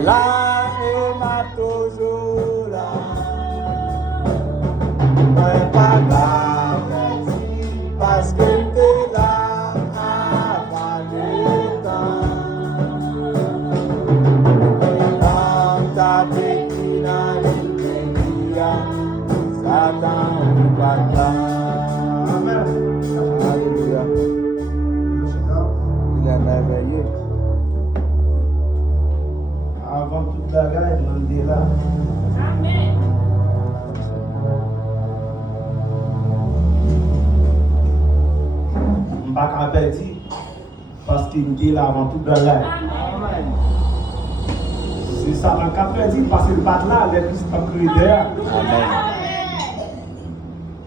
là et m'a toujours là. Ouais, pas grave, parce que t'es là avant le temps. Et quand t'as vécu dans l'immédiat, Satan ne va pas. Amen. Alléluia. Il est merveilleux. Avant toute la guerre, il est là. Amen. Je ne vais pas perdre parce qu'il était là avant toute la guerre. Amen. C'est ça, je ne vais pas perdre parce qu'il bat là, les Christ pas créé derrière. Amen.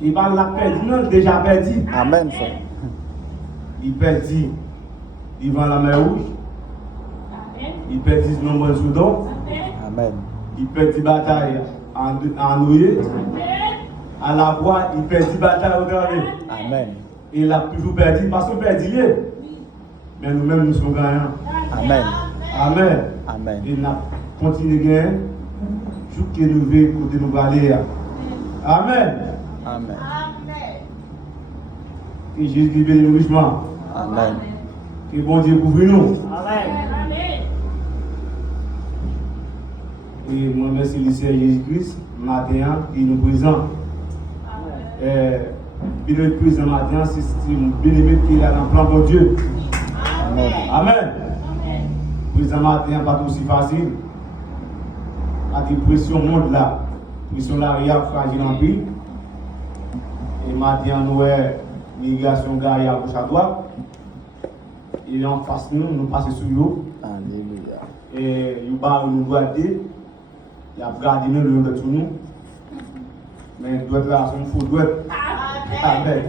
Il va la perdre, non, déjà perdu. Amen, frère. Il perdit devant la mer rouge. Amen. Il perdit le nombre de Soudan. Amen. Amen. Il perdit bataille en Noué. Amen. À la voie, il perdit bataille au dernier. Amen. Il a toujours perdu parce qu'on perdit. Mais nous-mêmes, nous sommes gagnants. Amen. Amen. Amen. Et nous continuons à gagner. Tout ce que nous voulons, côté nous aller. Amen. Amen. Que Jésus bénisse richement. Amen. Que bon Dieu couvre nous. Amen. Et moi, merci le Seigneur Jésus-Christ, matin, qui nous présente. Puis le présent matin, c'est une bénédiction qu'il a dans le plan de Dieu. Amen. Amen. Le présent matin, pas aussi facile. À des pressions monde là. Pression là, il y a fragile en pile. Et matin, nous avons l'immigration gare à gauche à droite. Et en face de nous, nous passons sur l'eau. Alléluia. Et nous nous regarder. Il a gardé nous le long de tout nous. Mais doit là, son faux doit. Amen.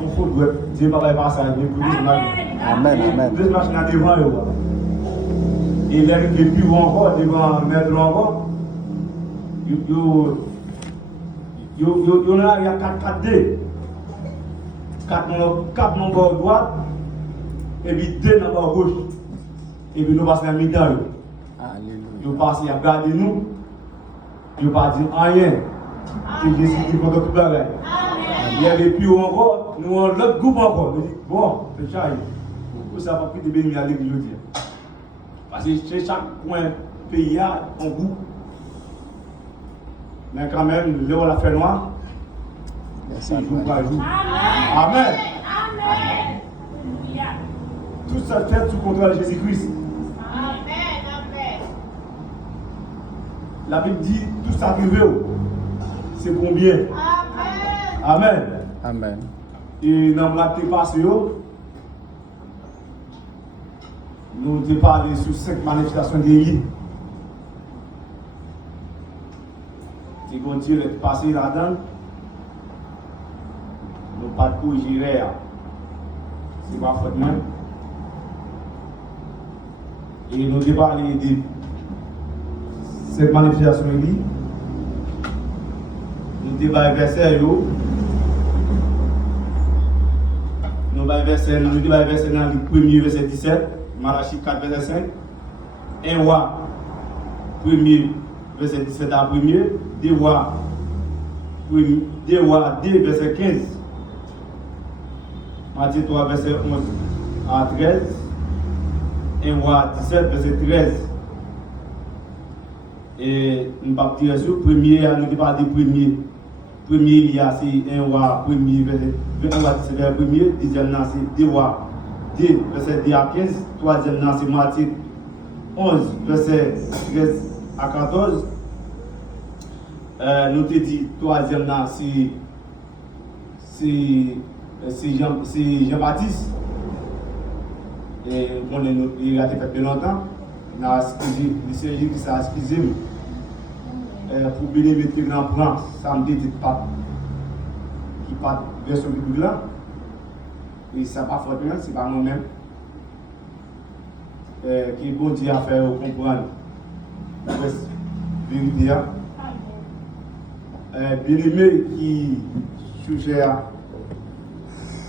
Son faux doit. Dieu va pas ça. Dieu pour nous. Amen. Amen. Deux machines à devant eux. Et l'air qui est plus encore, devant mettre encore. Il y a 4 D. 4 nombres droite. Et puis 2 nombres gauche. Et puis nous passons à mi-temps. Alléluia. Nous passons à garder nous. Nous pas dire rien. Que Jésus qui fait tout le monde. Il y a des plus encore, nous avons l'autre groupe encore. Nous disons, bon, c'est ça. Pour ça, pas plus de bénéfices à l'église. Parce que chez chaque coin pays a un groupe. Mais quand même, l'eau la fait noir. Merci. Ça joue pas jour. Amen. Amen. Tout ça fait sous contrôle de Jésus-Christ. La Bible dit tout ça arrivé. C'est combien? Amen. Amen. Et dans le passé, nous avons parlé sur 5 manifestations d'Élie. Si bon Dieu est passé là-dedans, nous ne pas corriger. C'est pas faute même. Et nous avons parlé de cette manifestation d'Élie. Nous débat verset nous débat verset dans le premier verset 17, Malachie 4 verset 5, 1 roi premier verset 17 à premier, 2 rois 2 verset 15, Matthieu 3 verset 11 à 13, 1 roi 17 verset 13. Et nous ne parlons pas sur premier, nous ne parlons pas premier. Premier, il y a 1 roi, premier, verset 1, deuxième, c'est 2 rois, 2, verset 2 à 15, troisième, c'est Matthieu 11, verset 13 à 14. Nous te dit, troisième, c'est Jean-Baptiste. Et il a été fait longtemps. Il a excusé, le Seigneur qui s'est excusé. Pour bien mettre grand plan, ça me dit pas qui pas version biblique là. Et ça pas faute même, c'est pas moi-même. Qui bon Dieu a fait comprendre la vérité. Bien-aimé qui sujet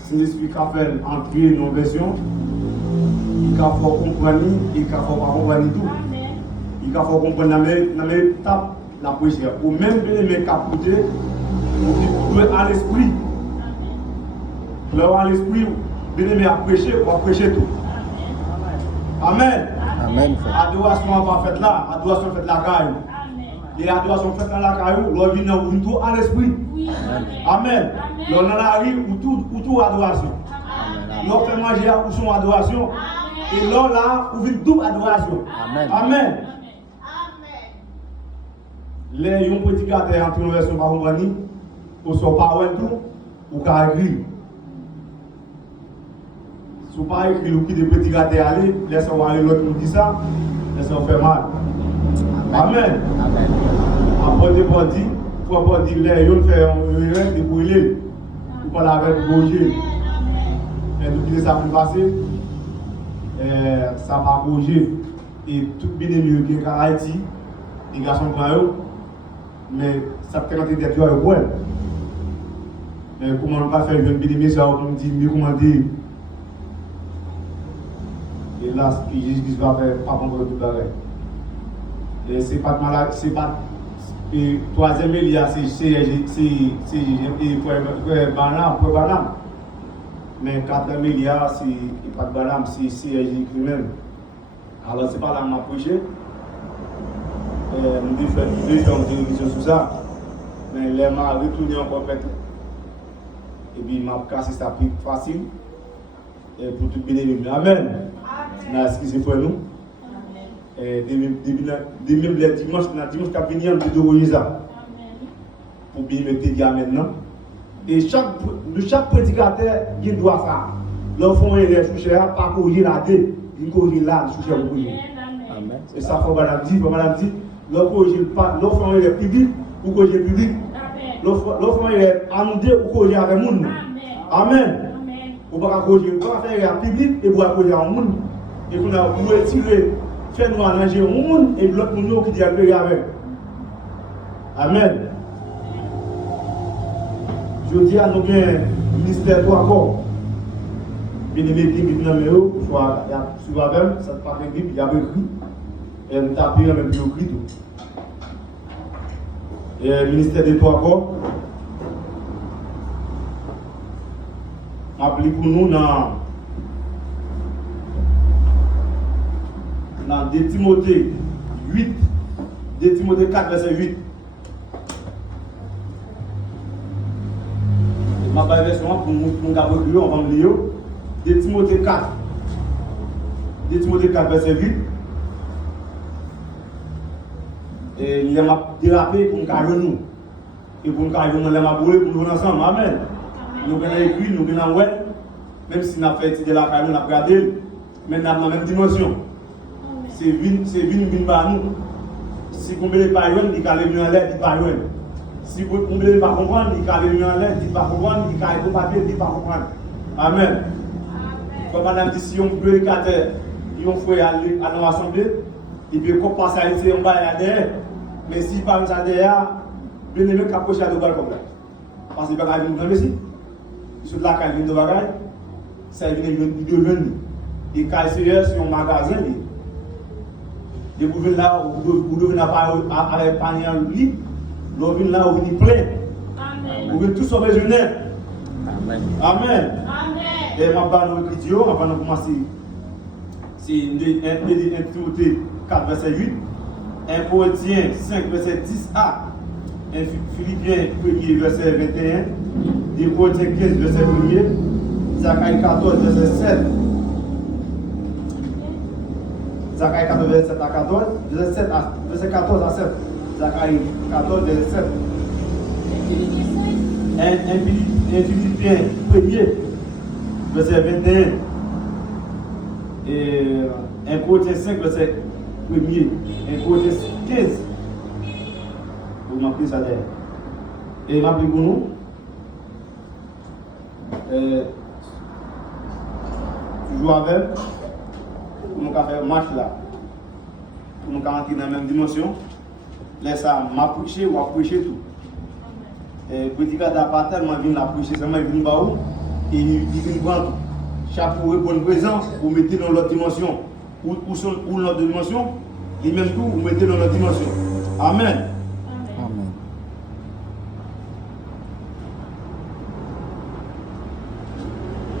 c'est l'esprit qui a fait entrer nos versions, il a fait comprendre et il a fait pas comprendre tout. Il il faut comprendre dans mes étapes la prière. Ou même bien capoter, vous devez à l'esprit. Là, à l'esprit, bien à prêcher, on va prêcher tout. Amen. Amen. Adoration va faite là, adoration faite la caille. Et adoration faite dans la caille, l'on vient tout à l'esprit. Amen. L'on a la rue ou tout adoration. L'on fait manger ou son adoration. Et l'on là, ou vient tout adoration. Amen. Les yon prédicateur entre une version par compagnie, ou son parole tout, ou qu'a écrit. Si vous pas écrit ou qui de prédicateur aller, laissez-moi aller l'autre nous dit ça, laissez-moi faire mal. Amen. Après de pas dire, faut pas dire les yon fait un erreur de brûler, ou pas la avec Roger. Et depuis ça peut passer, ça va Roger. Et tout bien aimé qui est en Haïti, les garçons prennent. Mais ça peut être des gens ouais. Mais comment on va faire une bien ça on dit mieux comment dire. Et là Jésus va faire pas comprendre tout pareil. Et c'est pas malade, c'est pas et troisième il y a c'est pour Banam. Mais quatrième il y a c'est pas Banam, c'est Jésus lui-même. Alors c'est pas là m'a prêché. Nous devons faire une émission sur ça, mais les m'a retourné encore peut-être. Et puis, m'a cassé ça plus facile pour tout bien aimé. Amen. Excusez pour nous. Dès même le dimanche, qui a venu, on peut ça. Pour bien mettre dire maintenant. Et chaque prédicateur, il doit ça. L'enfant est sous cher, pas corriger la tête, il corrige là, sous cher pour corriger. Et ça, faut madame dit. L'offre est public ou que j'ai public. L'offre est annoncée ou que j'ai avec le monde. Amen. Vous ne pouvez pas faire un public et vous pouvez faire un monde. Et vous pouvez retirer, faire nous arranger un monde et l'autre monde qui dit avec. Amen. Je dis à nous bien, ministère toi encore. Bien aimé, qui vient dans le soit sur la même, ça ne pas écrit, il y a écrit. Et nous tapons même plus au cri tout. Et le ministère de toi encore, appelé pour nous dans 2 Timothée 8, 2 Timothée 4, verset 8. Ma version pour nous garder on va me lire. 2 Timothée 4. 2 Timothée 4, verset 8. Et il m'a dérapé pour nous carrer nous. Et pour nous carrer nous, il m'a brûlé pour nous ensemble. Amen. Nous avons écrit, nous avons ouais. Même si nous avons fait étudier la carrière, nous avons regardé, mais nous avons la même dimension. C'est vin par nous. Si vous ne pouvez pas comprendre, il calme mieux en l'air, il pas comprendre. Si vous ne pouvez pas comprendre, il calme mieux en l'air, il pas comprendre, il calme au papier, il pas comprendre. Amen. Comme madame dit, si on peut écarter, il faut aller à l'assemblée, il peut compenser à ici en bas et derrière. Mais si par exemple derrière, bien aimé qu'approcher à deux balles comme ça. Parce qu'il va y avoir une grande ici. Sur de la caille de bagaille, ça vient de venir. Et quand c'est sur un magasin, et vous venez là, vous devez avec panier en lit, vous venez là, vous venez plein. Vous venez tous sauver jeunesse. Amen. Amen. Et ma parole d'écriture, avant de commencer, c'est 1 Timothée 4, verset 8. 1 Corinthiens 5, verset 10a, 1 Philippiens 1, verset 21, 2 Corinthiens 15, verset 1, Zacharie 14, verset 7, Zacharie 14, verset 7 à 14, verset 14 à 7, Zacharie 14, verset 7, 1 Philippiens 1, verset 21, et 1 Corinthiens 5, verset 1, 1 Corinthiens 15. Vous m'appelez ça d'ailleurs. Et rappelez pour nous, toujours avec, pour nous faire marche là, pour nous entrer dans la même dimension. Là, ça m'a prêché ou a prêché tout. Et petit gars n'a tellement venu la prêcher, seulement il vient par où, et il vient prendre chaque bonne présence pour mettre dans l'autre dimension. Ou l'autre dimension, lui-même tout, vous mettez dans notre dimension. Amen. Amen. Amen.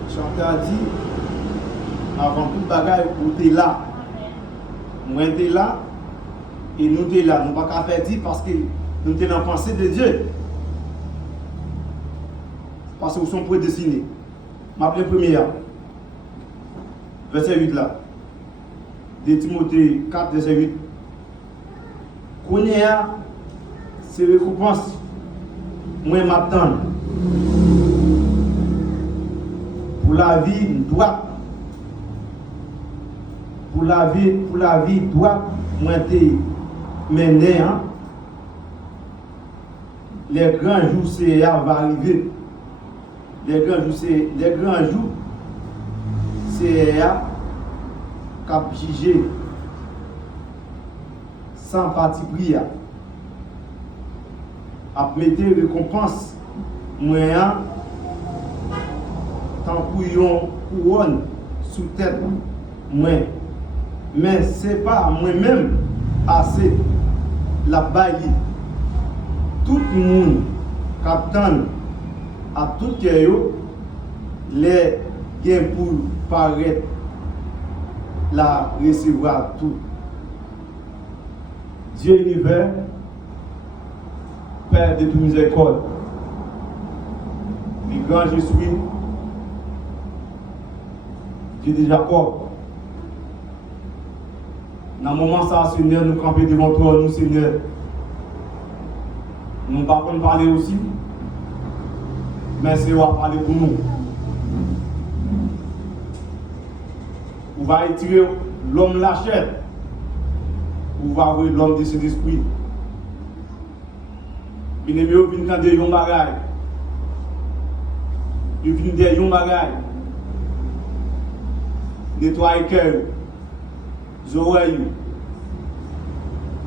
Chanteur a dit, avant toute bagaille, vous êtes là. Amen. Moi, j'étais là, et nous sommes là. Nous ne pouvons pas faire dire parce que nous sommes dans la pensée de Dieu. Parce que nous sommes prédestinés. Je m'appelle première. Verset 8 là. De Timothée 4, verset 8. Connaît, c'est récompense. Moi, m'attends. Pour la vie droite. Pour la vie droite, moi, t'es mené. Hein? Les grands jours, c'est va arriver. Les grands jours, c'est cap juger sans parti pris. À mettre récompense, moi, tant qu'on couronne sous tête, moi. Mais ce n'est pas moi-même assez la baille. Tout le monde qui attend à tout cœur, les gains pour paraître la recevoir tout. Dieu univers, Père de toute miséricorde, le grand je suis, Dieu de Jacob. Dans le moment ça, Seigneur, nous camper devant toi, nous, Seigneur. Nous ne pouvons pas parler aussi, mais c'est à parler pour nous. On va étirer l'homme la chair, on va voir l'homme de cet esprit. Il est mieux de quand il y a un bagage. Il vient de un bagage. Nettoyer le cœur, les oreilles,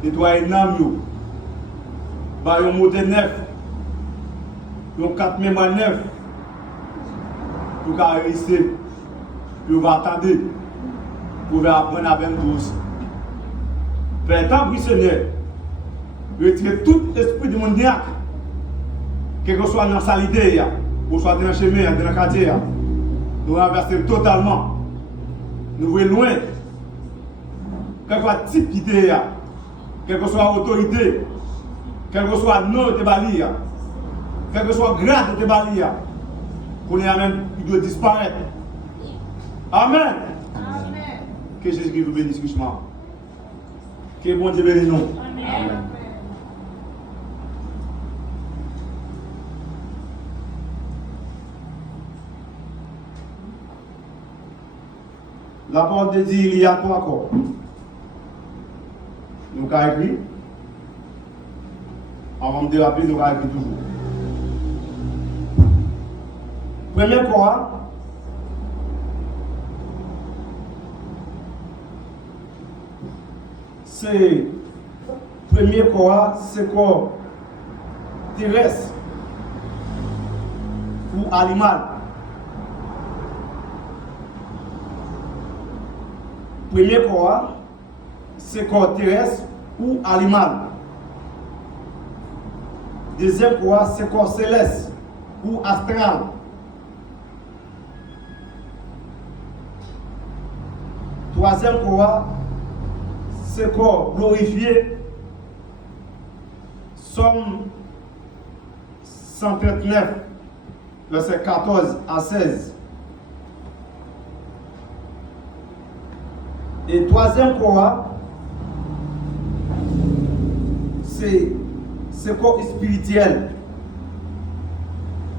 nettoyer l'âme, un modèle neuf, un 4 mémoires neuf, pour qu'on rester, puis on va attendre, pour apprendre avec nous tous. Père, tant pis Seigneur, retirer tout esprit de mondiaque, quel que soit dans la salité, ou soit dans le chemin, dans le quartier, nous renverser totalement. Nous voyons loin, quel que soit le type d'idée, quelle que soit l'autorité, quel que soit le nom de tes balies, quel que soit le grade de tes balies, qu'on est même, il doit disparaître. Amen. Amen. Que Jésus-Christ vous bénisse richement. Que bon Dieu bénisse nous. Amen. La parole de Dieu, il y a trois corps. Nous avons écrit. Avant de rappeler, nous avons écrit toujours. Premier corps, c'est premier corps, c'est corps terrestre ou animal. Premier corps, c'est corps terrestre ou animal. Deuxième corps, c'est corps céleste ou astral. Troisième corps, c'est corps glorifié. Somme 139, verset 14 à 16. Et troisième corps, c'est corps spirituel.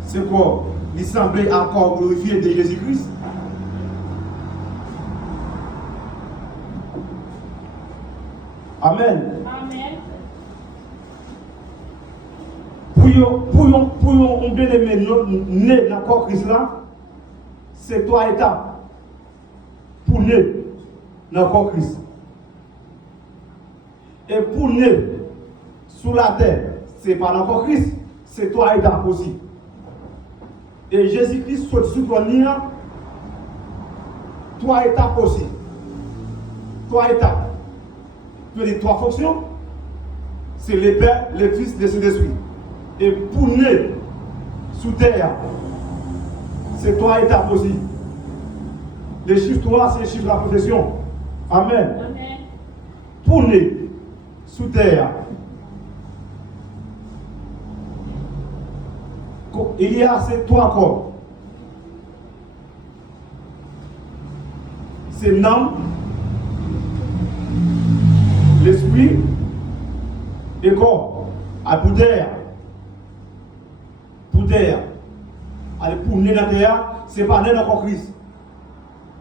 C'est corps, il semblait à corps glorifié de Jésus-Christ. Amen. Amen. Pour un bien-aimé né dans le corps Christ là, c'est trois étapes. Pour naître dans le corps Christ. Et pour naître sous la terre, c'est pas dans le corps Christ, c'est trois étapes aussi. Et Jésus-Christ saute sous ton nid, trois étapes aussi. Trois étapes. les trois fonctions, c'est les Pères, les Fils, les Saint-Esprit. Et pour naître sous terre, c'est trois étapes aussi. Les chiffres 3, c'est les chiffres de la profession. Amen. Pour naître sous terre, il y a ces trois corps. C'est l'âme, l'esprit et le corps. À bout d'air. Pour terre. Allez, pour naître dans la terre, c'est pas naître dans Christ.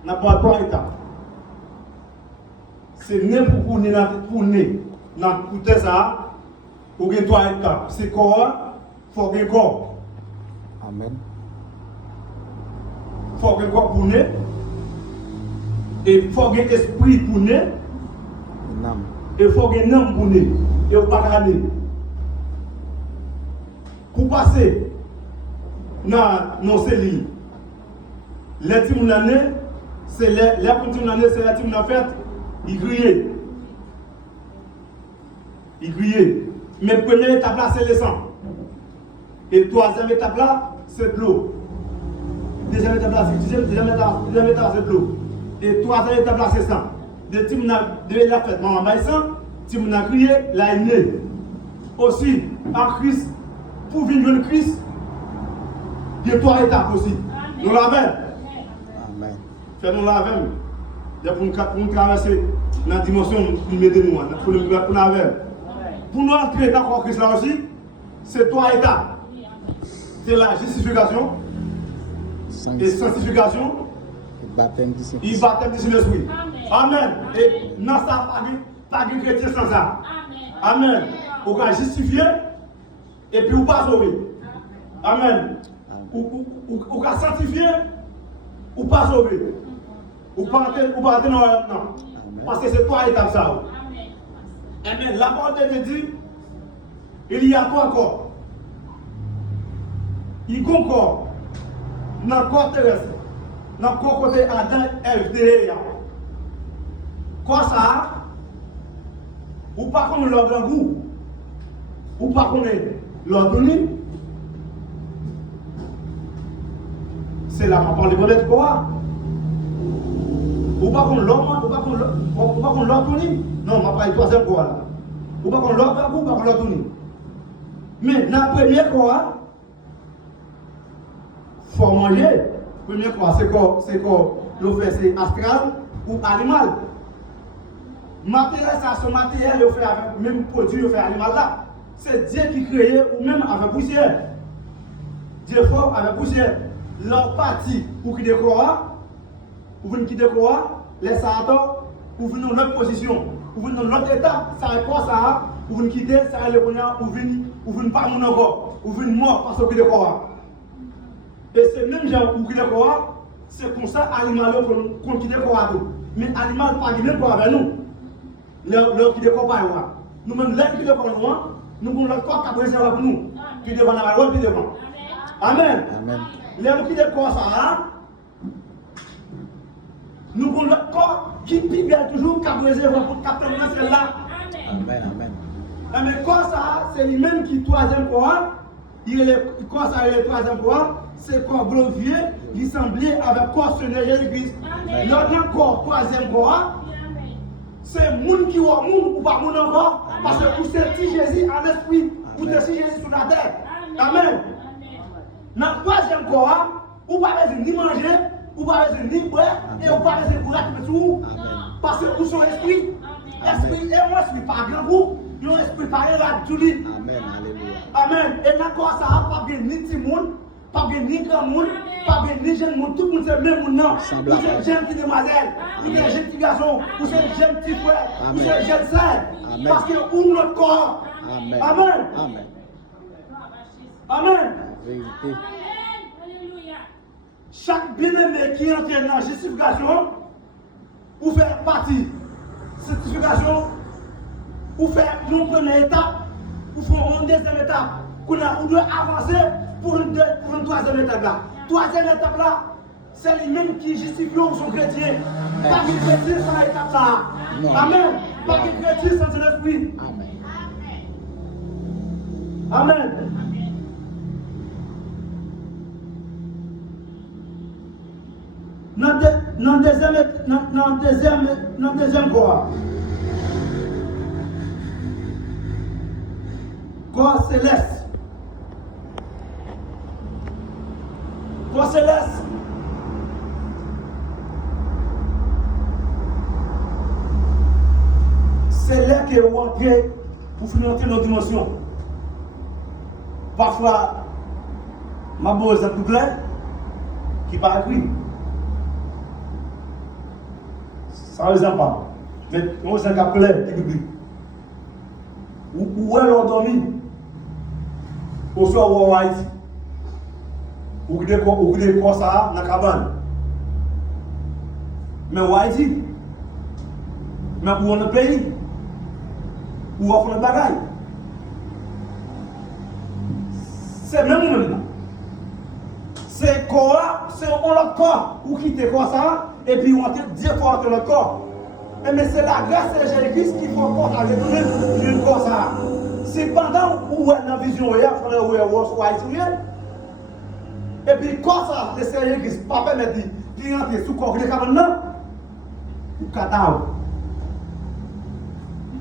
N'a pas trois étapes. C'est né pour naître dans tout ça, pour gagner trois étapes. C'est corps, il faut gagner corps. Amen. Il faut gagner corps pour naître. Et il faut gagner esprit pour naître. Et il faut gagner âme pour naître. Et il pas naître. Pour passer dans nos cellules, les timons d'année, c'est les timons d'année, c'est les timons d'affaires, ils grillent. Ils grillent. Mais la première étape là, c'est le sang. Et la troisième étape là, c'est de l'eau. Deuxième étape là, c'est deuxième étape, c'est de l'eau. Et troisième étape là, c'est sang. Les timons de la fête, maman baille sang, timons d'année grillé, là il est. Aussi, en Christ, pour vivre le Christ, il y a trois étapes aussi. Nous l'avons. Amen. Fais-nous la veille. Pour nous traverser dans la dimension pour nous aider nous. Pour nous entrer dans le Christ là aussi, c'est trois étapes. C'est la justification, et sanctification, et baptême du Saint-Esprit. Amen. Et dans ça, pas de chrétien sans ça. Amen. On va justifier et puis on pas sauver. Amen. Ou va sanctifier ou pas sauver. Ou pas entrer dans le parce que c'est trois étapes ça. Amen. La parole de Dieu dit, il y a trois corps. Il y a un corps dans le corps terrestre, dans le corps côté Adam, Ève, quoi ça? Ou pas qu'on leur grand goût, ou pas qu'on leur donné. C'est là qu'on parle de connaître quoi? Ou pas qu'on leur donné. Non, on va parler de troisième quoi là. Ou pas qu'on leur grand goût, ou pas qu'on leur donné. Mais dans la première quoi, il faut manger. La première quoi, c'est quoi? Le fait c'est astral ou animal. Matériel, ça, ce matériel, il fait avec le même produit, il fait animal là. C'est Dieu qui crée ou même avec poussière. Dieu fort avec poussière. Leur partie, pour quitter quoi, pour venir quitter quoi, les Satan, pour venir dans notre position, pour venir dans notre étape, ça est quoi ça, pour venir quitter, ça est le bonheur, pour venir pas mon encore, pour venir mort parce que quitter quoi. Et c'est même gens pour quitter quoi, c'est comme ça, animal qu'on quitte quoi tout. Mais animal pas même quoi avec nous. Leur qui décolle pas, nous-mêmes, l'air qui décolle, nous avons le corps qui a brisé pour nous, qui devant la loi, qui devant. Amen. L'air qui décolle ça, nous avons le corps qui pique toujours, qui a brisé pour capter celle-là. Amen. Mais le corps ça, c'est lui-même qui est troisième corps. Le corps ça, est le troisième corps. C'est le corps glorifié, il semblait avec le corps Seigneur Jésus-Christ. L'autre corps, troisième corps. C'est le monde qui voit le monde ou pas le monde encore. Parce que vous êtes si Jésus en esprit, vous êtes si Jésus sur la terre. Amen. Dans le troisième corps, vous ne pouvez pas ni manger, vous ne pouvez pas ni boire, et vous ne pouvez pas vous raconter sur vous. Parce que vous êtes esprit. Esprit et moi, je ne suis pas grand goût. Nous esprit pas là tout lui. Amen. Et dans le corps, ça n'a pas bien ni petit monde, pas bien ni grand monde, pas bien ni jeune monde. Tout le monde c'est le même monde. Vous êtes jeune petite demoiselle, vous êtes jeune petit garçon, vous êtes jeune petit frère, vous êtes jeune sœur. Parce que vous notre corps. Amen. Amen. Chaque bien-aimé qui entre dans la justification, ou faire partie justification, ou faire une première étape, ou faire une deuxième étape, qu'on doit avancer pour une troisième étape là. Troisième étape là, c'est lui-même qui justifie son chrétien. Pas de chrétien sans étape là. Amen. Pas de chrétien sans l'esprit. Amen. Amen. Dans le deuxième corps. Corps céleste. Corps céleste. C'est là que vous entrez pour finir entrer dans nos dimensions. Parfois, ma bonne exemple tout clair, qui pas écrit. Ça ne raisonne pas. Mais moi, c'est un cas clair qui publie. Où est l'endormi? Au soir où on Haïti. Ou des corps ça dans la cabane. Mais où Haïti? Mais où on est pays? Où on fait le bagaille? C'est même nous. C'est corps, c'est l'autre corps. Ou quitter corps ça, et puis on entre Dieu corps entre le corps. Mais c'est la grâce de Jésus-Christ qui fait corps avec le corps ça. C'est pendant où on a la vision, il y a un et puis corps ça, le Seigneur Christ, pas permettre de rentrer sous corps de maintenant, ou cadavre.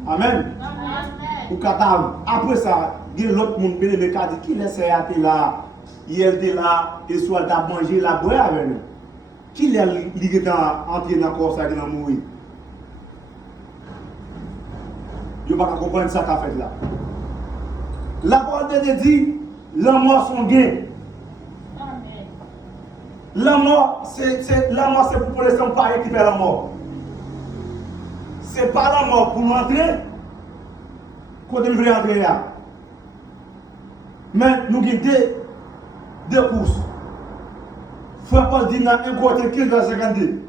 Amen. Ou cadavre. Après ça, il y a l'autre monde qui dit qu'il est là, il est là, et soit à manger la boire avec nous. Qui est entré dans le corps ça, il est mourir. Je ne peux pas comprendre ça qu'a fait là. La parole de Dieu dit, la mort son gain. La mort, c'est pour les hommes pas récupérer la mort. C'est pas la mort pour nous entrer, qu'on devrait entrer là. Mais nous avons deux courses. Frère Paul dit dans 1 Corinthiens 15, verset 52.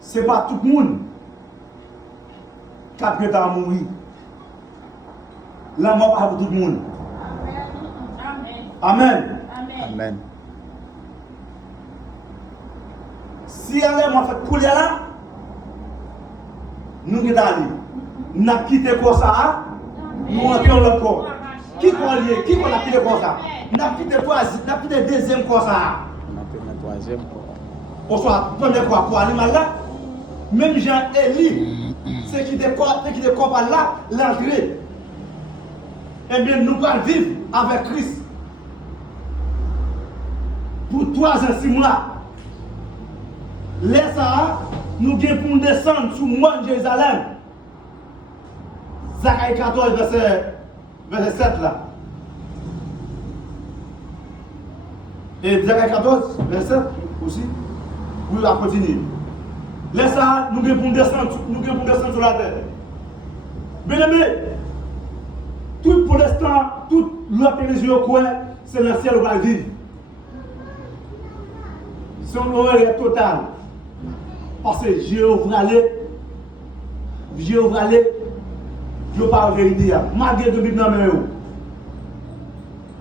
Ce n'est pas tout le monde qui a prêt à mourir. La mort pas pour tout le monde. Amen. Amen. Si elle est fait couler là, nous sommes allés. Nous avons quitté le corps ça, nous entrons dans le corps. Qui a quitté le corps ça? Nous avons quitté le deuxième corps ça. On a pris le troisième corps. On soit premier corps pour l'animal là. Même Jean-Élie, c'est qui est corps par là, l'entrée. Eh bien, nous allons vivre avec Christ. Pour 3 ans, 6 mois. Laisse ça, nous allons pour descendre sur le mont de Jérusalem. Zacharie 14, verset 7 là. Et Zacharie 14, verset 7 aussi. Vous allez continuer. Laisse ça, nous allons pour descendre sur la terre. Bien aimé, tout pour l'instant, toute l'autre religion, c'est le ciel où on va vivre. C'est un horaire total. Parce que Jéhovah allait, je parle de vérité, malgré tout le monde.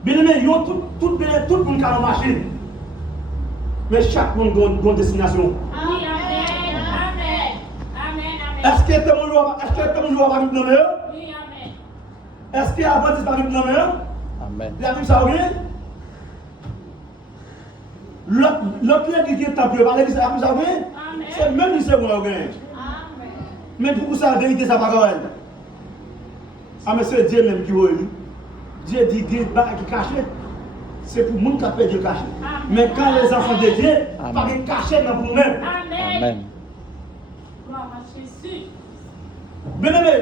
Bien aimé, tout le monde a une machine. Mais chaque monde a une destination. Est-ce que tout le monde va vivre dans le meilleur? Est-ce qu'il y a un baptiste dans le meilleur? Amen. Il y a vu ça, oui? L'autre qui est temple, c'est même si c'est moi. Mais pour ça, la vérité, ça va pas. Ah, mais c'est Dieu même qui veut lui. Dieu dit qu'il y a des choses qui cachent. C'est pour les gens qui ont Dieu caché. Mais quand les enfants de Dieu, pas de cacher dans vous-même. Amen. Bien aimé,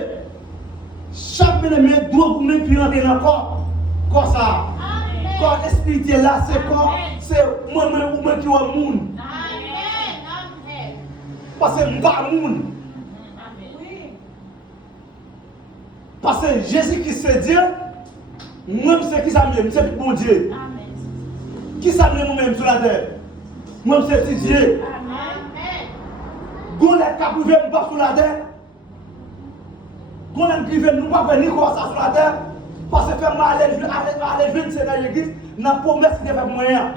chaque bien-aimé doit vous-même puis rentrer dans le corps. Corps ça. Corps spirituel là, c'est corps. C'est moi-même ou moi qui est au monde. Parce que je ne suis pas au monde. Parce que Jésus-Christ c'est Dieu, moi c'est qui ça me c'est bon Dieu. Qui ça me moi-même sur la terre? Moi c'est Dieu. Gon les cap privé pas sur la terre. Gon les privé nous pas venir comme ça sur la terre parce que moi aller venir c'est dans l'église, n'a promesse qui fait moyen.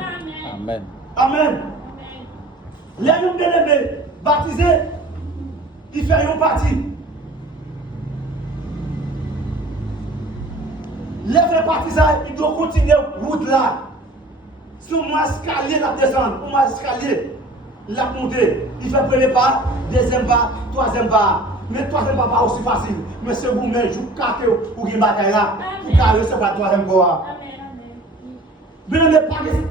Amen. Amen. Les nous bien-aimés baptisés, il fait une partie. Lève le parti ça, il doit continuer route là. Si on m'a escalier, la descendre, on m'a escalier, la monter. Il fait premier pas, deuxième pas, troisième pas. Mais troisième pas pas aussi facile. Mais c'est vous même, je vous carte pour une bataille là. Vous carrez c'est pas troisième pas. Bien aimé,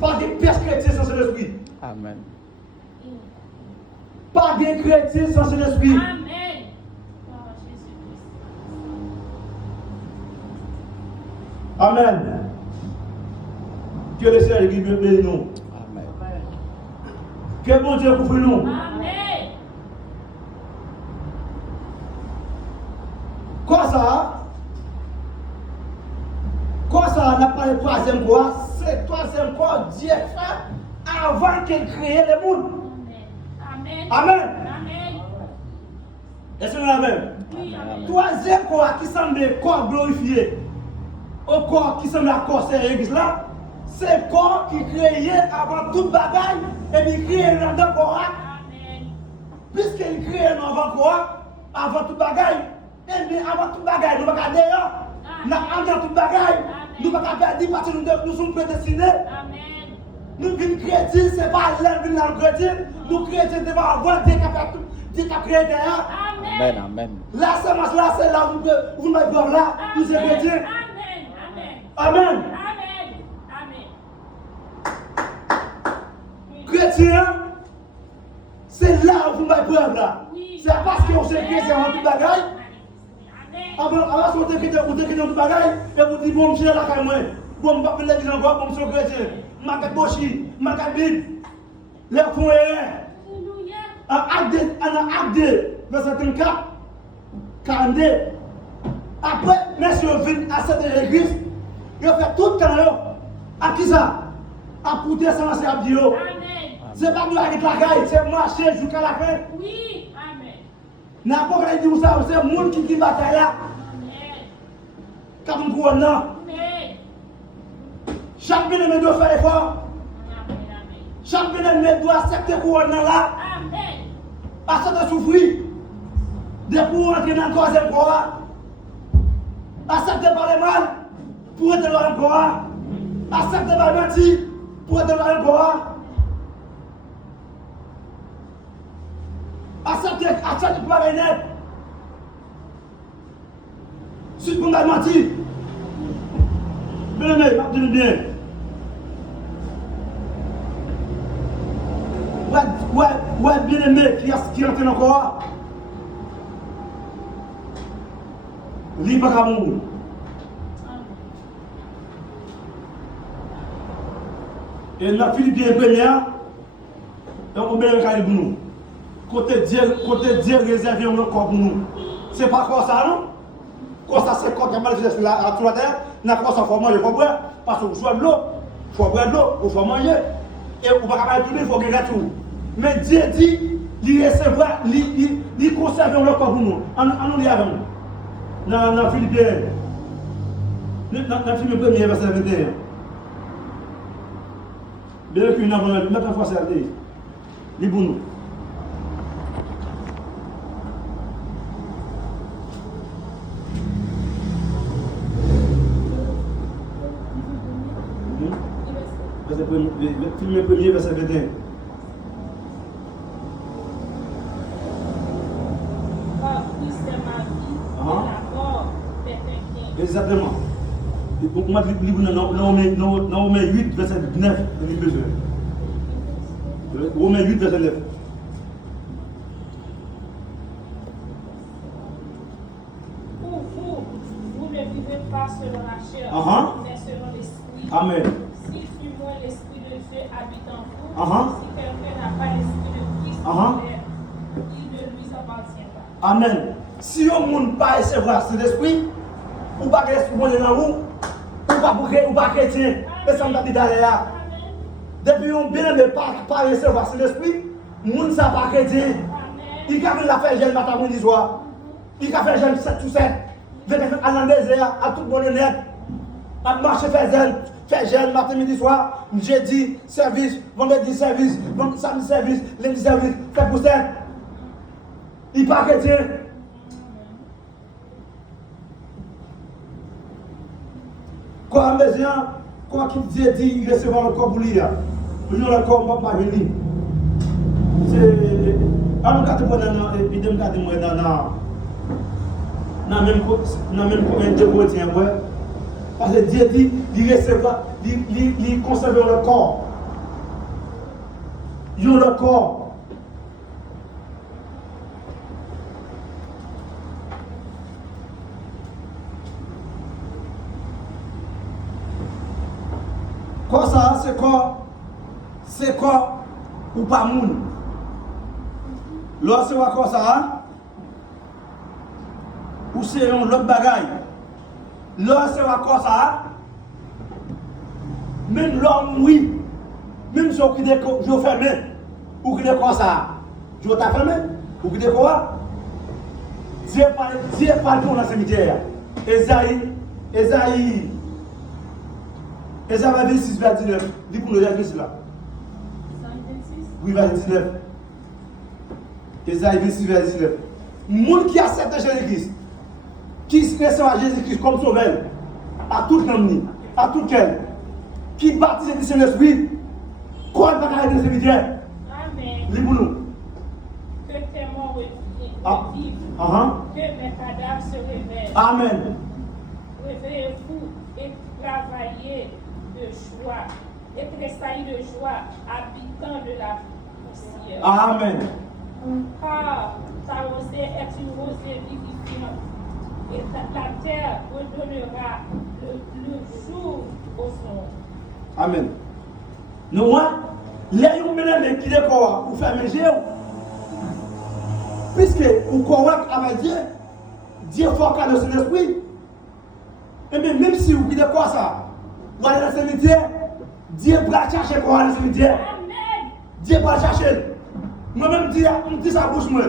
pas de pièces chrétiennes sans l'esprit. Amen. Pas de chrétiens sans l'esprit. Amen. Oh, Jésus-Christ. Amen. Que le Seigneur bénisse nous. Amen. Que bon Dieu couvre nous. Amen. Quoi ça? Quoi ça? On n'a pas le troisième quoi? C'est troisième quoi Dieu fait avant qu'il crée le monde. Amen. Amen. Amen. Est-ce que nous l'avons? Oui, amen. Troisième corps qui semble corps glorifié, au corps qui semble à corps c'est l'église là, c'est le corps qui créé avant toute bagaille et puis créé dans corps. Amen. Puisqu'il crée avant corps, avant toute bagaille, et bien avant toute bagaille, nous ne pouvons pas d'ailleurs, avant toute bagaille, nous ne pouvons pas perdre parce que nous sommes prédestinés. Amen. Nous sommes chrétiens, ce n'est pas l'un dans le chrétien, nous chrétiens devons avoir des cas créés derrière. Amen. Amen. La semence là, c'est là où vous m'avez dit là, nous sommes chrétiens. Amen. Amen. Amen. Amen. Chrétien, c'est là où vous m'avez preuve là. Oui. C'est parce que vous êtes chrétien en tout bagaille. Amen. Avant que vous êtes chrétien en tout bagaille, et vous dites, bon, monsieur là, quand même, bon, je ne vais pas faire l'église encore, bon, monsieur chrétien. Je vais bochi, je vais Bible. Les fonds Alléluia. en acte 2, verset 34, 42. Après, messieurs viennent à cette église, ils ont fait tout le temps. À qui ça? À coûter sans lancer à Dieu. Amen. C'est pas nous avec la caille, c'est marcher jusqu'à la fin. Oui. Amen. N'importe qui dit ça, c'est le monde qui dit bataille là. Amen. Quand on court là, Amen. chaque bien-aimé doit faire effort. Amen. Amen. Chaque bien-aimé doit accepter couronne là, Amen. accepter souffrir. Depuis entrer dans le troisième corps, accepter par le mal pour être dans le corps, accepter par le menti pour être dans le corps. Accepter par le net. Si vous m'avez menti, bien-aimé, je vais bien. Ouais, bien-aimé qui entre dans le corps. Libre à mourir. Et dans Philippiens 1er, on met le cahier pour nous. Côté Dieu réservé un corps pour nous. C'est pas comme ça, non? Comme ça, c'est quand il y a mal fait à toute la terre, n'a pas ça, il faut manger, il faut boire. Parce que vous boire de l'eau, il faut boire de l'eau, il faut manger. Et vous ne pouvez pas tout, il faut gagner tout. Mais Dieu dit, il recevra, il conserve le corps pour nous. On nous lit avec nous. Dans Philippiens, dans Philippiens 1er, verset 21. Bien que nous avons notre foi servie, il est pour nous. Philippiens 1er, verset 21. Car Christ est ma vie, et la mort perfecte. Exactement. On m'a dit dans Romains 8, verset 9, on a besoin. Romains 8, verset 9. Pour vous, vous ne vivez pas selon la chair, mais selon l'esprit. Amen. Si du moins l'esprit de Dieu habite en vous, si quelqu'un n'a pas l'esprit de Christ, il ne lui appartient pas. Amen. Si on ne peut pas recevoir cet esprit, ou pas l'esprit bon dans vous, ou pas chrétien, et ça me dit d'aller là. Depuis on bien ne pas recevoir cet esprit, moun ça pas chrétien. Il a fait la faire jeune matin mon soir. Il a fait jeune 7 ou 7. Il a fait à la désert, à tout bon net. À marcher faire jeune matin midi soir, jeudi service, vendredi service, samedi service, lundi service, fait pour ça. Il n'est pas chrétien. Quoi, Amésien, quoi qu'il dit, il recevra le corps pour lui. Pour lui, le corps pas venir. C'est. À nous, quand on est et puis de dans même combien de chrétiens, parce que Dieu dit, il recevra, il conserve le corps. Il a le corps. Quoi ça, c'est quoi ou pas moun. Lorsque c'est quoi ça, ou c'est un autre bagaille. Lorsque c'est quoi ça, même l'homme, oui, même si je fermé, ou qui est quoi ça, je t'ai fermé, ou qui est quoi, Dieu parle dans le cimetière. Esaïe 26, verset 19. Dis pour nous dire cela. Oui, verset 19. Esaïe 26, verset 19. Le monde qui accepte Jésus-Christ, qui reçoit Jésus-Christ comme sauveur, à tout homme, à tout quel, qui baptise le Saint-Esprit, quoi ne va pas être cimetière. Amen. Dis pour nous. Que tes morts revivent. Que mes cadavres se révèlent. Amen. Réveillez-vous et travaillez de joie, et tressaillez de joie, habitants de la poussière. Amen. Car ta rosée est une rosée vivifiante, et la terre redonnera le jour au son. Amen. Nous, les gens qui sont corps pour faire manger, puisque vous correct avec Dieu, Dieu faut qu'à le Saint-Esprit. Et même si vous dites quoi ça, vous allez dans le cimetière, Dieu va chercher quoi dans le cimetière. Amen. Dieu va chercher. Moi-même, je dis ça bouche moi.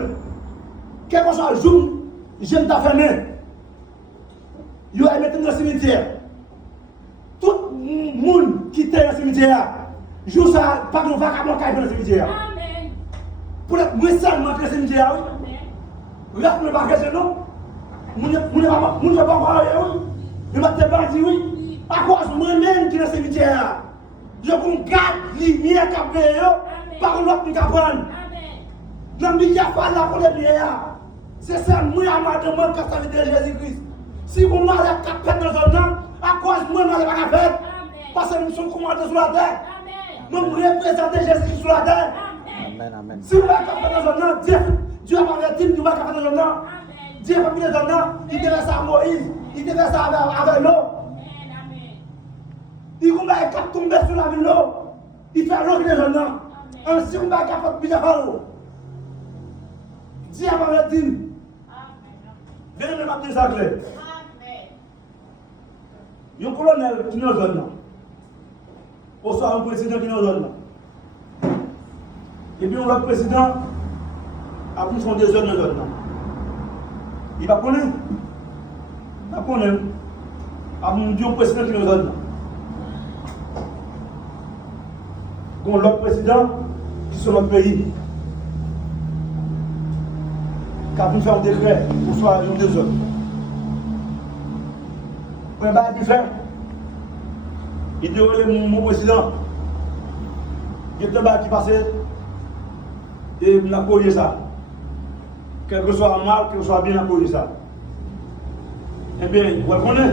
Quel que soit le jour, je ne t'ai fermé. Vous allez mettre dans le cimetière. Tout le monde qui est dans le cimetière, joue ça, pas de vagabond qui est dans le cimetière. Amen. Pour être moi seulement dans le cimetière, oui. Reste le bagage, non? Vous ne pas encore aller, oui. Je m'ai pas dit oui. À cause de moi-même qui est dans le cimetière. Je regarde les lumières qui ont par l'autre qui apprennent. Je ne dis pas là pour les lumières. C'est ça, moi, à ma demande, quand ça veut dire Jésus-Christ. Si vous m'avez capé dans un an, à cause de moi, je n'ai pas fait. Parce que nous sommes commandés sur la terre. Nous représentons Jésus sur la terre. Amen, amen. Si vous m'avez capé dans un an, Dieu va m'avoir dit, vous m'avez capé dans un an. Dieu va venir dans un an, il devait ça à Moïse, il devait ça avec l'eau. Il va tomber sur la ville l'eau. Il fait l'eau qui est dans un an. Ainsi, vous m'avez capé de bien l'eau. Dieu va m'avoir dit, venez me mettre ça clair. Il y a un colonel qui nous donne. Au soir, un président qui nous donne. Et puis, le président a pris son désir de nous donner. Il va connaître. Il va connaître. Il y a un président qui nous donne. Il y a l'autre président qui sont notre pays. Qui a pu faire un décret pour soit un des autres. Pour un faire. Il dit mon président. Il y a un qui passait et il a corrigé ça. Quel que soit mal, quel que soit bien, il a corrigé ça. Eh bien, vous comprenez?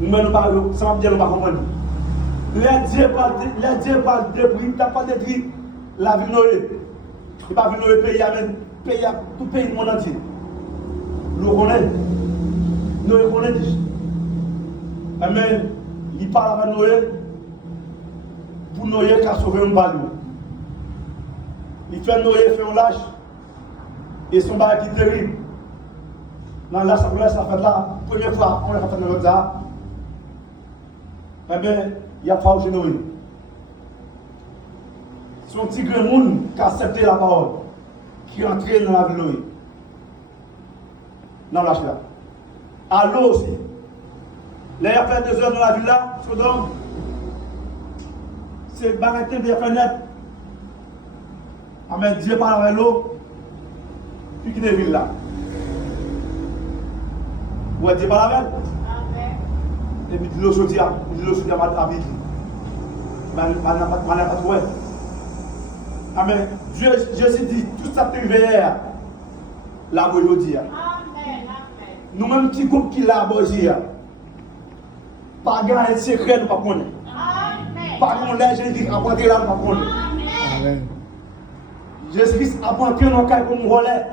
Nous ne parlons pas, ça m'a bien nous pas comprendre. Les dieux parlent depuis, tu n'as pas détruit la ville Noé. Il n'y a pas vu le pays, tout le pays du monde entier. Nous connaissons. Nous connaissons. Mais il parle avec Noé pour Noé qui a sauvé un ballon. Il fait Noé faire un lâche et son ballon qui est terrible. Dans l'assemblée, ça fait là, première fois, on l'a fait dans l'autre ça. Eh bien, il y a pas chez Noé. Son petit grand monde qui a accepté la parole, qui est entré dans la ville Noé. Dans l'âge là. À l'eau aussi. Là, il y a fait 2 heures dans la ville là, Sodome. C'est barreté des fenêtres. Amen. Dieu parle avec l'eau. Puis qui devine là. Vous Dieu parle avec elle. Et puis l'eau chaudière à vite. Pas trouvé. Amen. Jésus dit, tout ça te hier. Là aujourd'hui. Nous-mêmes qui groupe qui là aujourd'hui. Pas grand secret nous pas connaître. Pas grand Jésus a apporté là nous pas connaître. Amen. Jésus a apporté nos cas comme relais.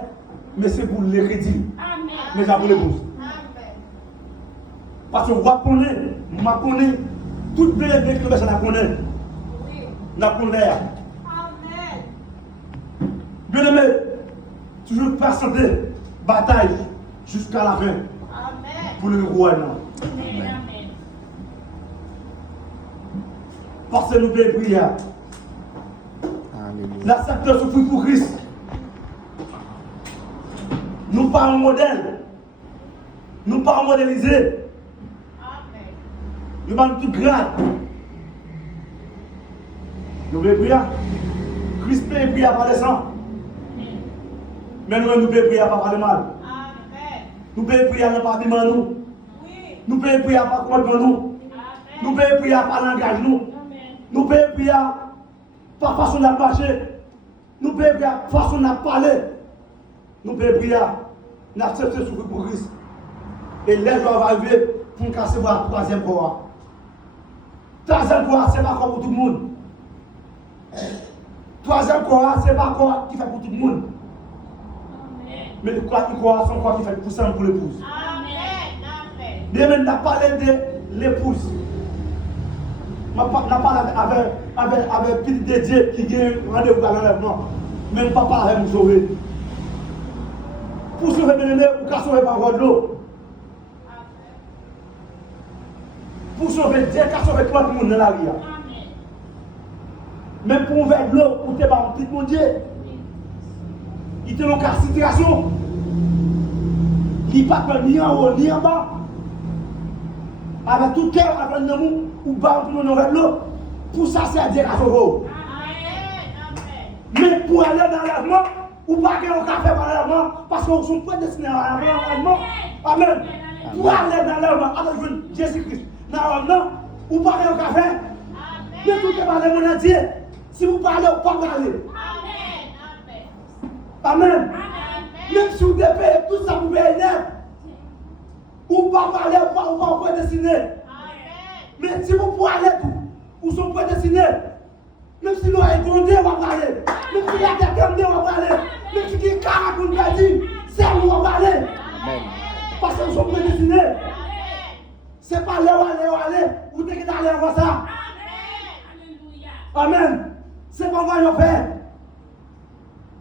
Mais c'est pour les crédits. Mais c'est pour les bourses. Parce que vous connaissez, je connais, toute belle que personne la connaît. La connaît. Bien aimé, toujours patienter, bataille jusqu'à la fin. Pour le gouvernement. Parce que nous devons prier. La secteur souffre pour Christ. Nous pas un modèle. Nous pas modélisés. Nous sommes tout grade. Nous devons prier. Christ peut prier par les sangs. Mais nous devons prier par le mal. Nous devons prier par le nous. Nous devons prier par contre nous. Nous devons prier par langage nous. Nous devons prier par façon de marcher. Nous devons prier par façon de parler. Nous devons prier. Nous acceptons ce pour Christ. Et les gens vont arriver pour casser la troisième fois. Troisième fois, ce n'est pas pour tout le monde. Troisième fois, ce n'est pas quoi qui fait pour tout le monde. Mais le quoi qui croit, son quoi qui fait pour ça pour l'épouse. Bien même, on a parlé de l'épouse. On a parlé avec petit Dieu qui a rendez-vous à l'enlèvement. Même papa a nous sauver. Pour sauver bien aimé, ou qu'à sauver par votre l'eau. Pour sauver Dieu, qu'à sauver tout le monde dans la vie. Même pour ouvrir l'eau, pour te battre petit mon Dieu. Il te dans une situation. Il n'est pas ni en haut ni en bas. Avec tout cœur, avec l'amour, ou bas pour nous ouvrir l'eau. Pour ça, c'est à Dieu à sauver. Mais pour aller dans l'enlèvement, ou pas que l'on café par l'enlèvement, parce qu'on sont prédestinés à l'enlèvement. Amen. Pour aller dans l'enlèvement, avec Jésus-Christ. Non, ou parlez au café. Mais tout est parlé mon entier. Si vous parlez, ou pas parler. Amen. Même si vous dépayez tout ça, vous payez net. Ou pas parler, ou pas prédestiné. Mais si vous parlez tout, vous sont prédestinés. Même si nous avons grondé, on va parler. Même si il y a des gamins, on va parler. Même si il y a des caractères, on va dire. C'est où on va parler. Parce que nous sommes prédestinés. C'est pas aller, vous devez aller avant ça. Amen. C'est pas moi je fais.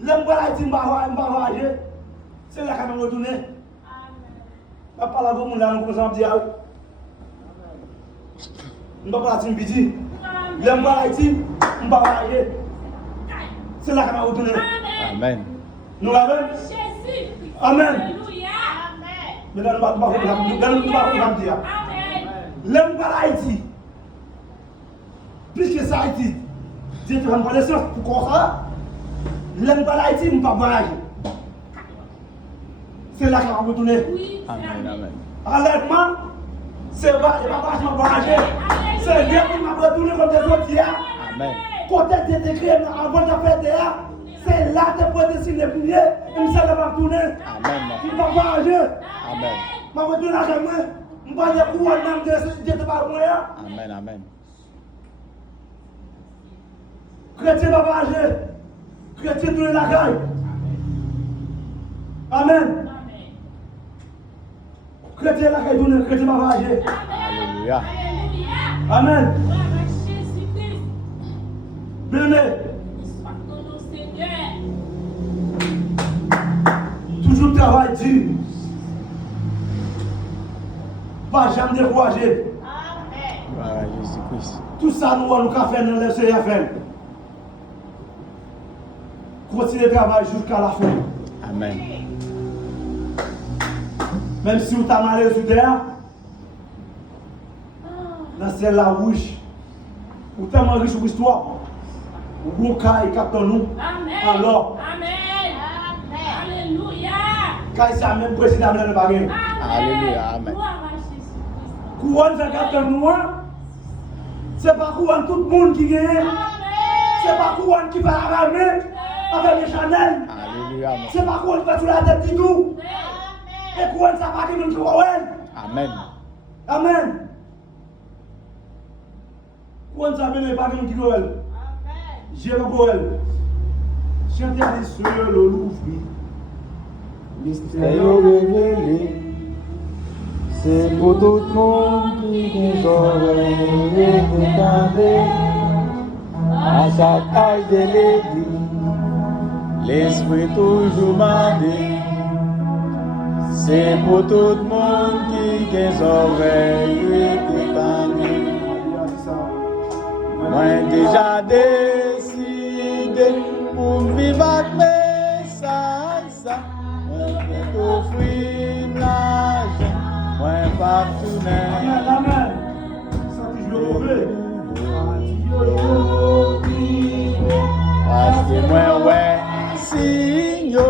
L'homme va dire, je vais c'est là qu'on va retourner. Je ne vais pas la dire, je vais pas dire. Je ne vais pas dire, je l'homme va dire, je vais aller. C'est là qu'on va retourner. Amen. Nous l'avons. Amen. Mais là, nous ne va pas dire. L'homme par Haïti, puisque c'est Haïti, Dieu te rend connaissance pour ça. L'homme par Haïti, nous ne pas voyager. C'est là qu'on va retourner. Amen. Enlèvement, c'est pas voyager. C'est bien pour nous retourner comme des autres hier. Amen. Côté de décret, avant de faire derrière, c'est là que tu peux dessiner le pied, et nous allons retourner. Amen. Tu ne vas pas voyager. Amen. Je vais retourner à moi. Je vais aller pour Dieu te parle moyen. Amen. Chrétien va voyager. Chrétien tourne la caille. Amen. Chrétien la caille tourne, chrétien va voyager. Alléluia. Amen. Bien-aimé. Toujours travail dur. Pas jamais décourager. Gloire à Jésus-Christ. Tout ça, nous allons faire dans le Seigneur faire. Continuez le travail jusqu'à la fin. Amen. Même si vous avez mal sur terre, dans celle-là rouge, vous êtes tellement riche pour l'histoire. Ou Kai capte nous. Amen. Alors, Amen. Alléluia. Kai ça même président de pas gagner. Alléluia. Amen. Gloire à Jésus-Christ. Couronne ça capte nous. C'est pas couronne tout le monde qui gagne. Amen. C'est pas couronne qui va ramener avec les Chanel. Alléluia. C'est pas couronne qui va sur la tête du tout. Et couronne ça pas qui nous couronne. Amen. Amen. Couronne ça ne pas qui nous couronne. J'ai le couronne. Chantez les cieux le l'ouvrir. Mystère révélé, c'est pour tout le monde qui les oreilles étendées. À chaque âge de l'église, L'esprit toujours mandé. C'est pour tout le monde qui les oreilles étendues. Moi déjà décidé pour vivre avec mes ça. Moi vais t'offrir l'argent. Moi pas tourner. Amen, amen. Senti je le Parce que moi ouais si yo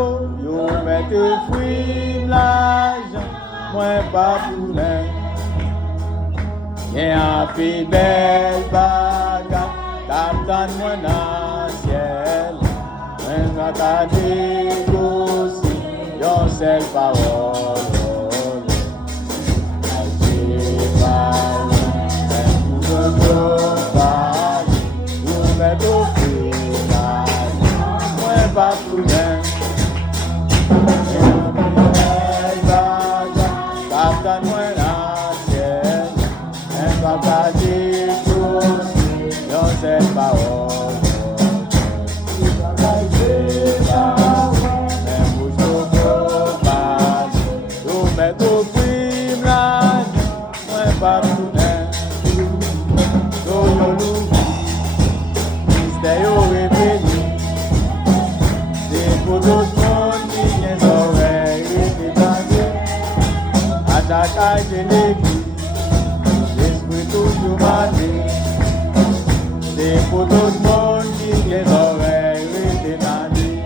vais t'offrir l'argent. Moi pas tourner. Y'a un peu belle bagarre, t'attends-moi dans le ciel. Moi, t'as négocié, yon seule parole. J'ai parlé, même pour me parler, pour mettre au final. Moi, pas tout bien. Y'a un peu belle bagarre, t'attends-moi dans le ciel. Papa dit tous, yon cette parole. Même bouche au copain, nous mettons au prime là, moi pas tout n'est. Nous nous mystère révélé, c'est pour tout le monde qui vient s'oreille étendue. À chaque âge de l'église, toujours mandé, c'est pour tout le monde qui les oreilles étendues.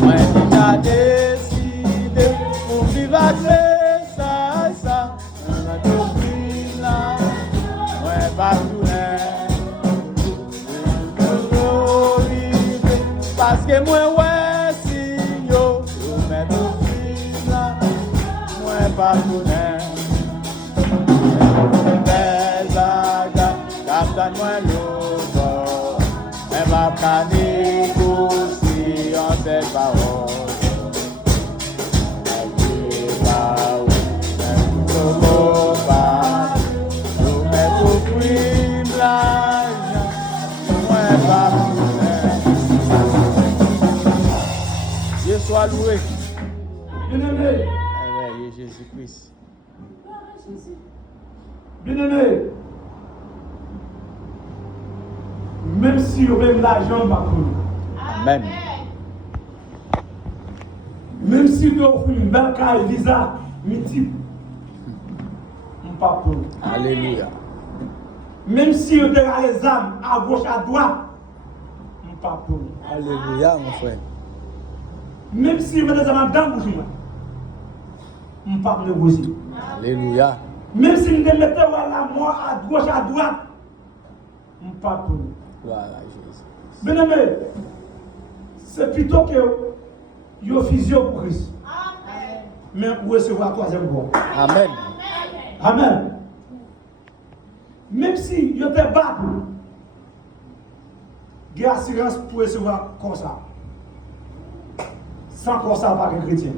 Moi déjà décidé pour vivre avec ça. On a tout pris là, moi pas tourner. Parce que moi ouais si yo mets tout pris là, moi pas tourner. Captain-moi l'eau, elle va pas négocier en cette parole. Elle va où, nous pas, nous mettons au prix l'argent, moi pas tout. Dieu soit loué. Bien-aimé. Jésus-Christ. Bien-aimé. Même si vous avez l'argent, pas pour nous. Amen. Même si vous offrez une belle carte visa, multiple, pas pour nous. Alléluia. Même si vous avez les âmes à gauche, à droite, pas pour nous. Alléluia, mon frère. Même si vous avez des âmes dans vous, pas pour vous. Alléluia. Même si vous mettez la mort à gauche, à droite, pas pour nous. Gloire à Jésus. Bien-aimé, c'est plutôt que vous physio pour Christ. Mais vous recevez la troisième fois. Amen. Amen. Même si vous êtes bas, vous avez assurance pour recevoir comme ça. Sans comme ça, pas de chrétien.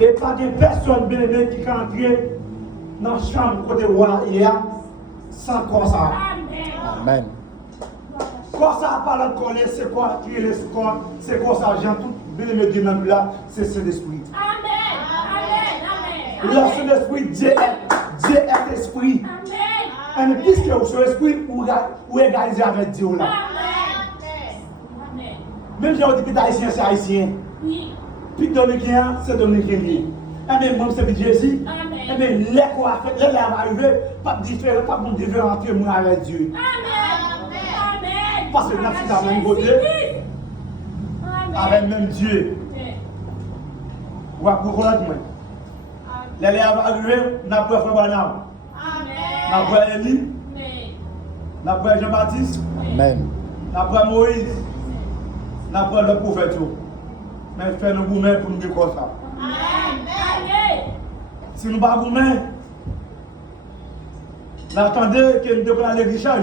Et pas de personne bien-aimée qui can entrer dans la chambre côté roi hier sans comme ça. Amen. Quand ça parle de colère, c'est quoi qui est l'espoir, c'est quoi ça, Jean, tout bien-aimé Dieu dans là, c'est Saint-Esprit. Amen. Le Saint-Esprit, Dieu est esprit. Amen. Et puisque vous êtes esprit, vous égalisez avec Dieu là. Amen. Même si on dit que haïtien, c'est haïtien. Oui. Puis dominicain, c'est dominicain. Et bien, moi, c'est Jésus. Et bien, les quoi, les va arriver, pas différent, pas bon différent entre moi avec Dieu. Amen. Parce que nous sommes dans le même côté, avec le même Dieu. Ou à pour moi. Les élèves arrivés, nous avons fait Branham. Nous avons fait Élie. Nous avons fait Jean-Baptiste. Amen. Nous avons fait Moïse. Nous avons fait le prophète. Mais faites-nous gourmet pour nous dire comme ça. Si nous ne pas gourmet, nous attendons que nous devons aller Richard.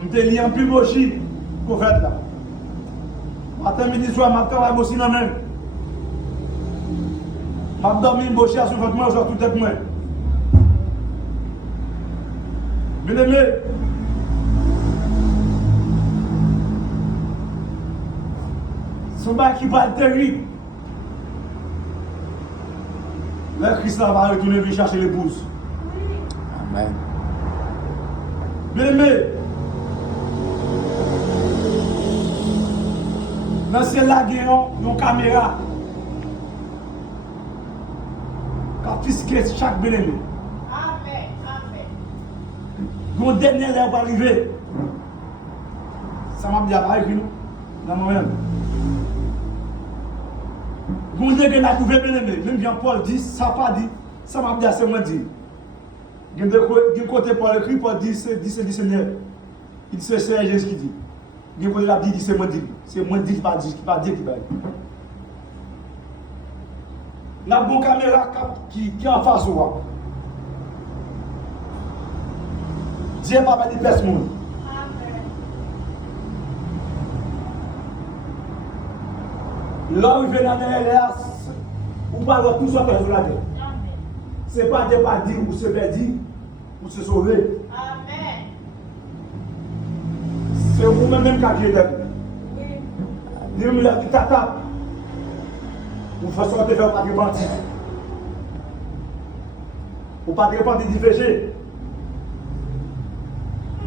Nous sommes liés en plus mochi, prophète là. Matin, midi, soir, je travaille aussi dans le même. Je dormi une bochée sur votre main, je tout tête moi. Bien aimé, son bain qui va être terrible. Le Christ va retourner venir chercher l'épouse. Amen. Bien aimé, dans ce là, il y a une caméra. Confisquer chaque bien-aimé. Mon dernier heure va arriver. Ça m'a dit à pas écrit dans moi-même. Mon dernier a trouvé bien-aimé. Même Jean-Paul dit, ça pas dit, ça m'a dit à ce moment dit. Du côté Paul écrit, Paul dit, c'est Seigneur. Il dit, c'est Jésus qui dit. Du côté la dit, c'est moi dit. C'est moi dit qui va dire, qui va dire, qui va dire. La bonne caméra qui est en face de moi. Dieu va pas dire personne. Là où il vient dans l'air, ou pas tout ça sur la terre. Ce n'est pas Dieu pas dire ou se perdre ou se sauver. C'est vous-même qui avez été. Dieu l'a dit tata. Vous faites sortir faire pas de repentir. Vous pas de repentir du péché.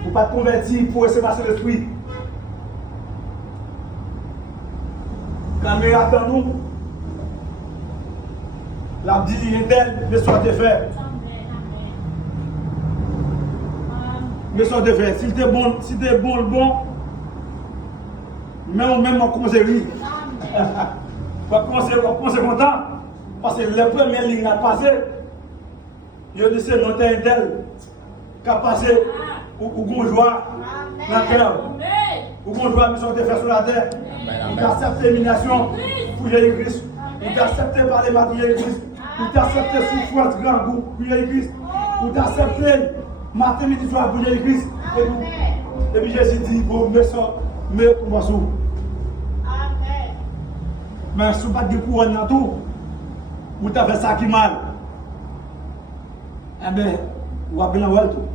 Vous pas de convertir pour recevoir l'esprit. Caméra dans nous. La dit d'elle, mais soit de faire. Mais soit de faire. Si tu es bon, le bon, même on commence à rire. On commence content. Parce que les premières lignes à passer, je dis c'est notre tel qui a passé ou qu'on joie dans le cœur. Ou qu'on joie, mais sont faire sur la terre. Ou d'accepter l'élimination pour Jésus-Christ. Ou d'accepter par les mains pour Jésus-Christ. Ou d'accepter souffrance grand goût pour Jésus-Christ. Ou d'accepter matin, midi, soir pour Jésus-Christ. Et puis Jésus dit, bon, mais comment ça? Mais si vous n'avez pas de couronne dans tout, vous avez fait ça qui mal. Eh bien, vous avez bien tout.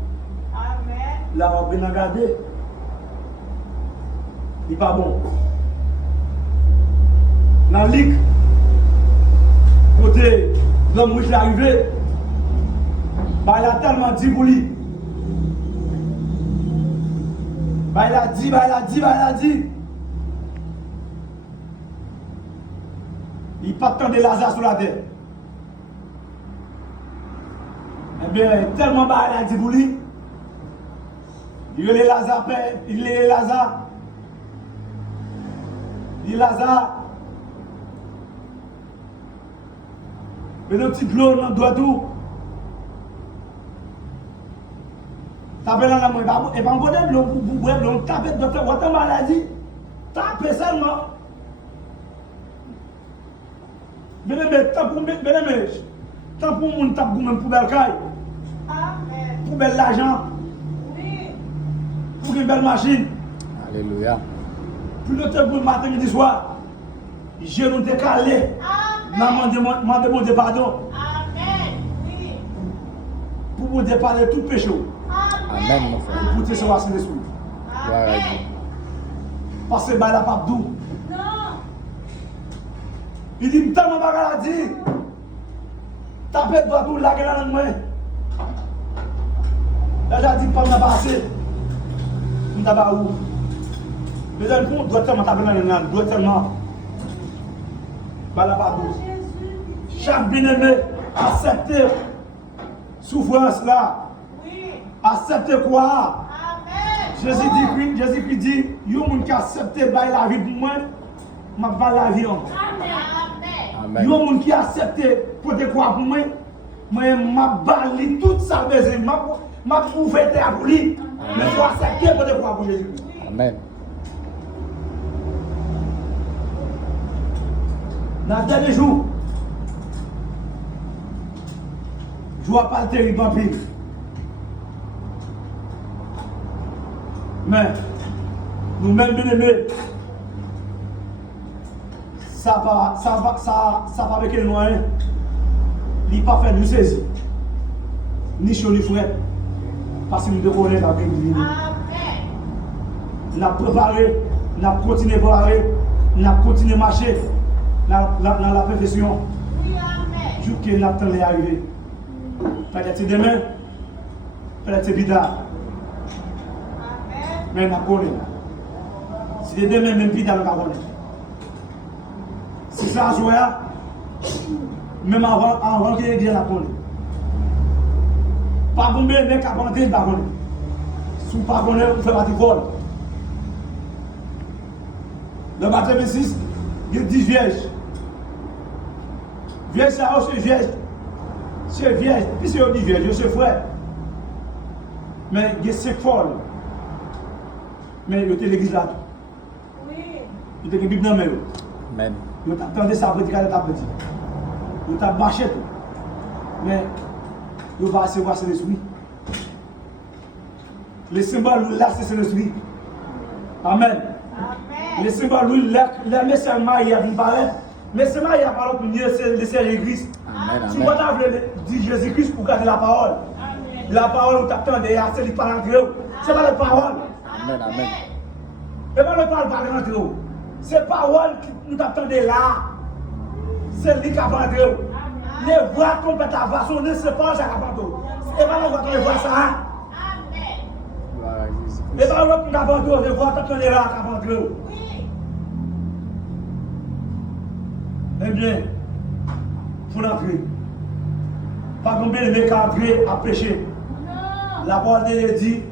Là, vous avez bien regardé. Il n'est pas bon. Dans le lit, côté l'homme où je suis arrivé, il a tellement dit pour lui. Il a dit. Il n'y a pas tant de Lazare sur la terre. Eh bien, tellement bas, il a dit pour lui. Il est Lazare, il est Lazare. Il est Lazare. Mais le petit clone, on doit tout. Tapez dans la main. Et pas en bonne, on tape dans votre maladie. Tapez seulement. Mais tant pour mon tape pour belle caille. Pour belle l'argent. Pour une belle machine. Alléluia. Plus de temps pour le matin et le soir. Je nous décalé. Demandez mon pardon. Pour vous déparler tout péché. Amen, mon frère. Pour te savoir si l'esprit. Gloire à Dieu. Parce que c'est la pape doux. Il dit, tellement bagarre dit. Tapez de tout la gueule dans le main. Là, j'ai dit, pas de passer. Je ne sais pas où. Mais d'un coup, doit tellement taper dans le main. Doit tellement. La pape doux. Chaque bien-aimé accepte souffrance là. Accepte quoi? Jésus dit, il y a des gens qui acceptent la vie pour moi, je vais pas la vie. Il y a des gens qui acceptent pour te croire pour moi, je vais tout ça besoin, je vais ouvrir terre pour lui. Mais il faut accepter pour te croire pour Jésus. Amen. Dans le dernier jour, je ne vois pas le terrible en pile. Mais, nous-mêmes, bien aimés, ça va avec nous rien. Il n'a pas fait nous saisir. Ni chaud ni frais. Parce que nous devons connaître la Bible. Nous avons préparé, nous avons continué à préparer, nous avons continué à marcher dans la profession. Jusqu'à ce que nous avons arrivé. Peut-être demain, peut-être plus tard. Mais nous connaissons. Si c'est demain, même plus tard, nous connaissons. Si ça a joué, même avant que l'Église la connaisse. Pas combien de mecs à planter, pas connaître. Si vous ne connaissez pas, vous faites partie de vol. Le baptême 26, il y a 10 vierges. Vierge, c'est vierge. C'est vierge. Puis c'est 10 vierges, c'est frère. Mais il y a 5 folles. Mais il y a l'église là. Oui. Il y a la Bible dans le mail. Amen. Il y a attendu ça pour dire qu'il y a petit. Il y a marché tout. Mais il va assez voir l'esprit. Le symbole là, c'est l'esprit. Amen. Le symbole le message marié il paraît. Mais c'est marié par contre c'est l'église. Amen. Si vous avez dit Jésus-Christ pour garder la parole. Amen. La parole où tu attends derrière, c'est le parole entre eux. C'est pas la parole. Amen. Amen. Et pas le parole par entre eux. C'est parole que nous attendons là. C'est lui qui a parlé. Les voix complètes à va sonner, c'est pas ça qui a parlé. Et pas nous attendons voir ça. Et pas l'autre qui a parlé, les voix attendons là qui a parlé. Eh bien, il faut entrer. Pas combien de mecs entrer à pécher. La parole de Dieu dit,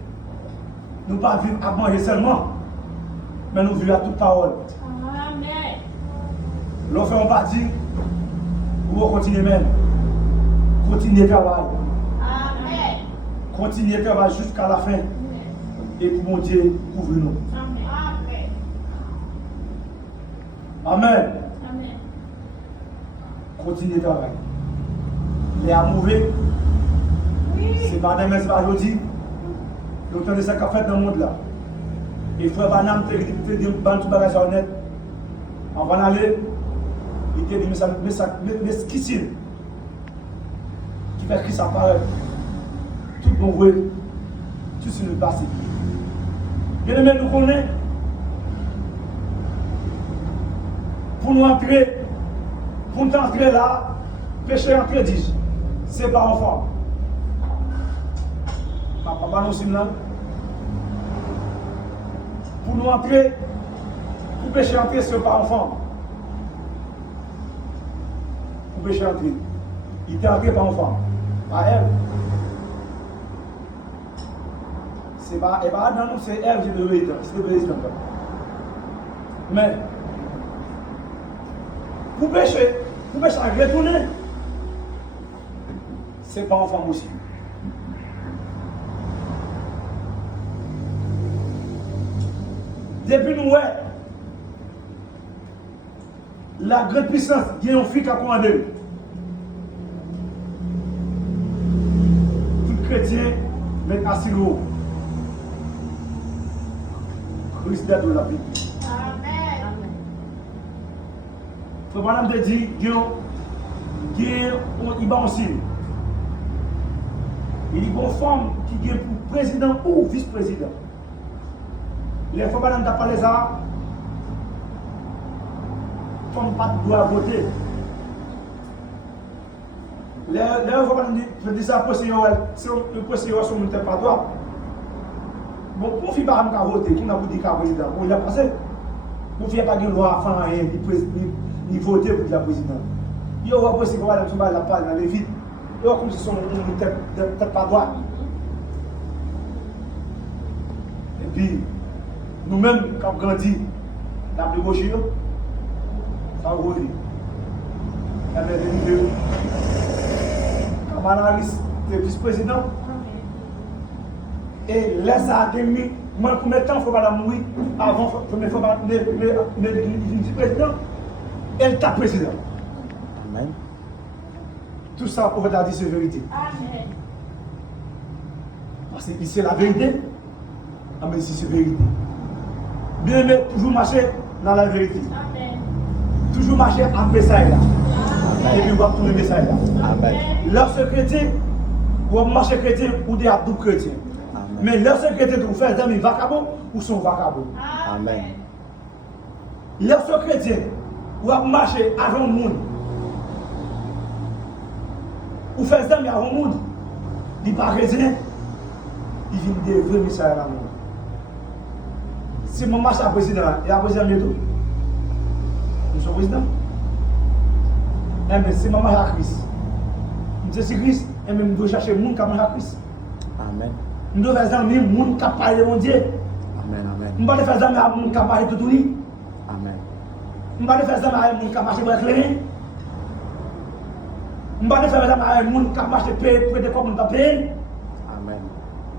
nous ne pas vivre à manger seulement, mais nous vivons à toute parole. Amen. L'on fait un parti, pour continuer même. Continuer le travail. Amen. Continuer le travail jusqu'à la fin. Et pour mon Dieu, couvre-nous. Amen. Amen. Continuez de travailler. Les amoureux, c'est pas des messieurs aujourd'hui. Nous avons ça qu'a fait dans le monde là. Et frère Banam te dit de tout bagage honnête. On va aller, il te dit mais qui c'est qui fait que ça paraît. Tout bon vrai, tout sur le passé. Bien aimé, nous connaissons. Pour nous entrer. Pour nous entrer là, péché entrer dit, c'est pas enfant. Papa nous sommes là. Pour nous entrer, pour péché entrer, c'est pas enfant. Pour péché entrer, il était entré par enfant, par elle. C'est pas Adam, c'est elle qui est le résident, c'est le président. Mais, pour pécher à retourner, c'est pas enfant aussi. Depuis nous, la grande puissance, il y a un fils qui a commandé. Tout chrétien met assis haut. Christ d'être de la Bible. Le madame te dit, il va aussi. Il y a une femme qui est pour président ou vice-président. Les fois madame t'a parlé ça, femme pas doit voter. Les fois madame dit ça, c'est le procédure sur mon tête pas droit. Bon, pour ne pas voter, qui n'a pas dit qu'un président, il a passé. Pour ne pas de loi à faire rien, ni voter pour la présidente. Il y a un possible que la parole dans les vides. Il y a comme si son tête pas droite. Et puis, nous-mêmes, quand on grandit, on a débauché, ça va rouler. Il y a des vidéos. Kamala Harris était vice-président. Et là, ça a été moi, combien de temps il faut madame mourir avant il faut le vice-président? Elle t'a président. Amen. Tout ça pour dire c'est vérité. Amen. Parce que ici c'est la vérité, mais ici c'est vérité. Bien aimé, toujours marcher dans la vérité. Amen. Toujours marcher en message là. Et puis on va tourner le message là. Amen. Lorsque chrétien, ou marcher chrétien ou des abdous chrétiens. Mais lorsque chrétien, vous faites des amis vagabonds ou sont vagabonds. Amen. Lorsque chrétien, ou marcher avant le monde, ou faites des amis avant le monde, il n'est pas chrétien, il vient des vrais messages à la monde. Si mon marche à président, il y a un président bientôt. Nous sommes président. Mais si maman a Christ, je suis Christ, et même nous devons chercher le monde qui a Christ. Amen. Nous devons faire des amis, le monde qui a parlé de mon Dieu. Amen. Amen. Nous devons faire des amis, le monde qui a parlé de tout. Amen. Nous devons faire des amis, le monde qui a marché pour éclairer. Nous devons faire des amis, le monde qui a marché pour aider comme on peut payer. Amen.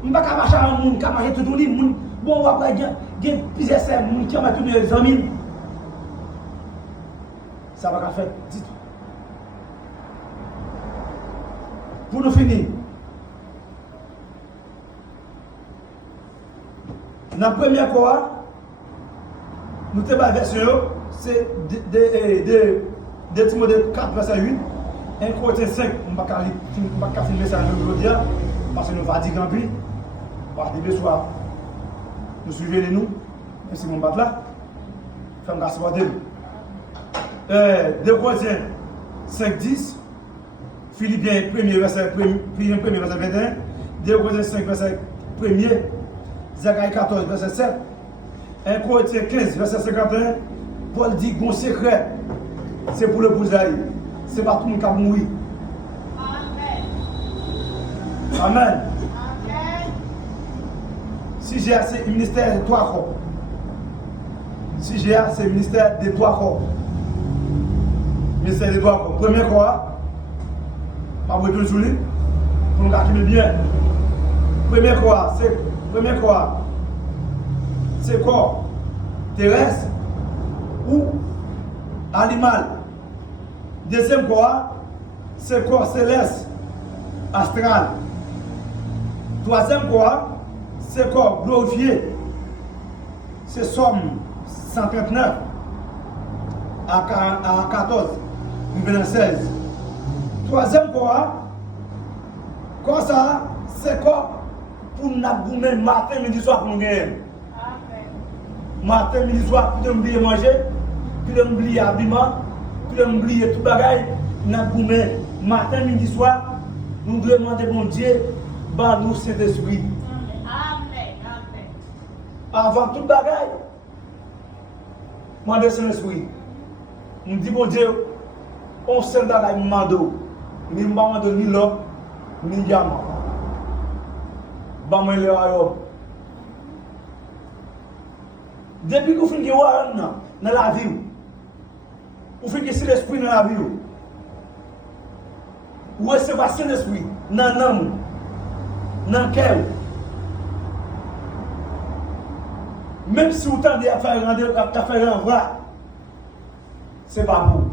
Nous devons marcher avec le monde qui a marché tout. Bon, on va pas dire, il y a plusieurs personnes qui ont marché les amis. Ça va faire, dites. Pour nous finir, dans la première fois, nous avons la version, c'est de Timothée 4, verset 8, 1 Corinthiens 5, on ne va pas filmer ça aujourd'hui, parce que nous va dire grand prix, par des soirs, nous suivez nous, même si mon bat là, femme grâce à Dieu. 2 Corinthiens 5, 10, Philippiens 1er verset 21, 2 Corinthiens 5 verset 1er, Zacharie 14 verset 7, 1 Corinthiens 15 verset 51, Paul dit bon secret, c'est pour le bousaï, c'est pas tout le monde qui a mouru. Amen. Amen. Si j'ai assez ministère de 3 corps. Si j'ai assez ministère de 3 corps. Ministère de 3 corps. Premier corps. Pas vous tout jouer pour nous calculer bien. Premier corps, c'est corps terrestre ou animal. Deuxième corps, c'est corps céleste, astral. Troisième corps, c'est corps glorifié. C'est Somme 139 à 14, verset 16. Troisième corps, ça, c'est quoi pour nous gagner matin, midi, soir pour nous gagner. Matin, midi, soir, pour nous oublier manger, pour nous oublier habillement, pour nous oublier tout bagaille, nous gagner matin, midi, soir, nous demandons bon Dieu, bah nous Saint-Esprit. Amen. Avant tout bagaille, demandez Saint-Esprit. Nous disons bon Dieu, on s'en dans la mando. Ni mbamando ni l'homme, ni diamant. Bamwe le ayo. Depuis que vous finissez dans la vie, vous finissez l'esprit dans la vie, vous recevez l'esprit dans l'âme, dans le cœur. Même si vous tendez à faire un vrai, ce n'est pas vous.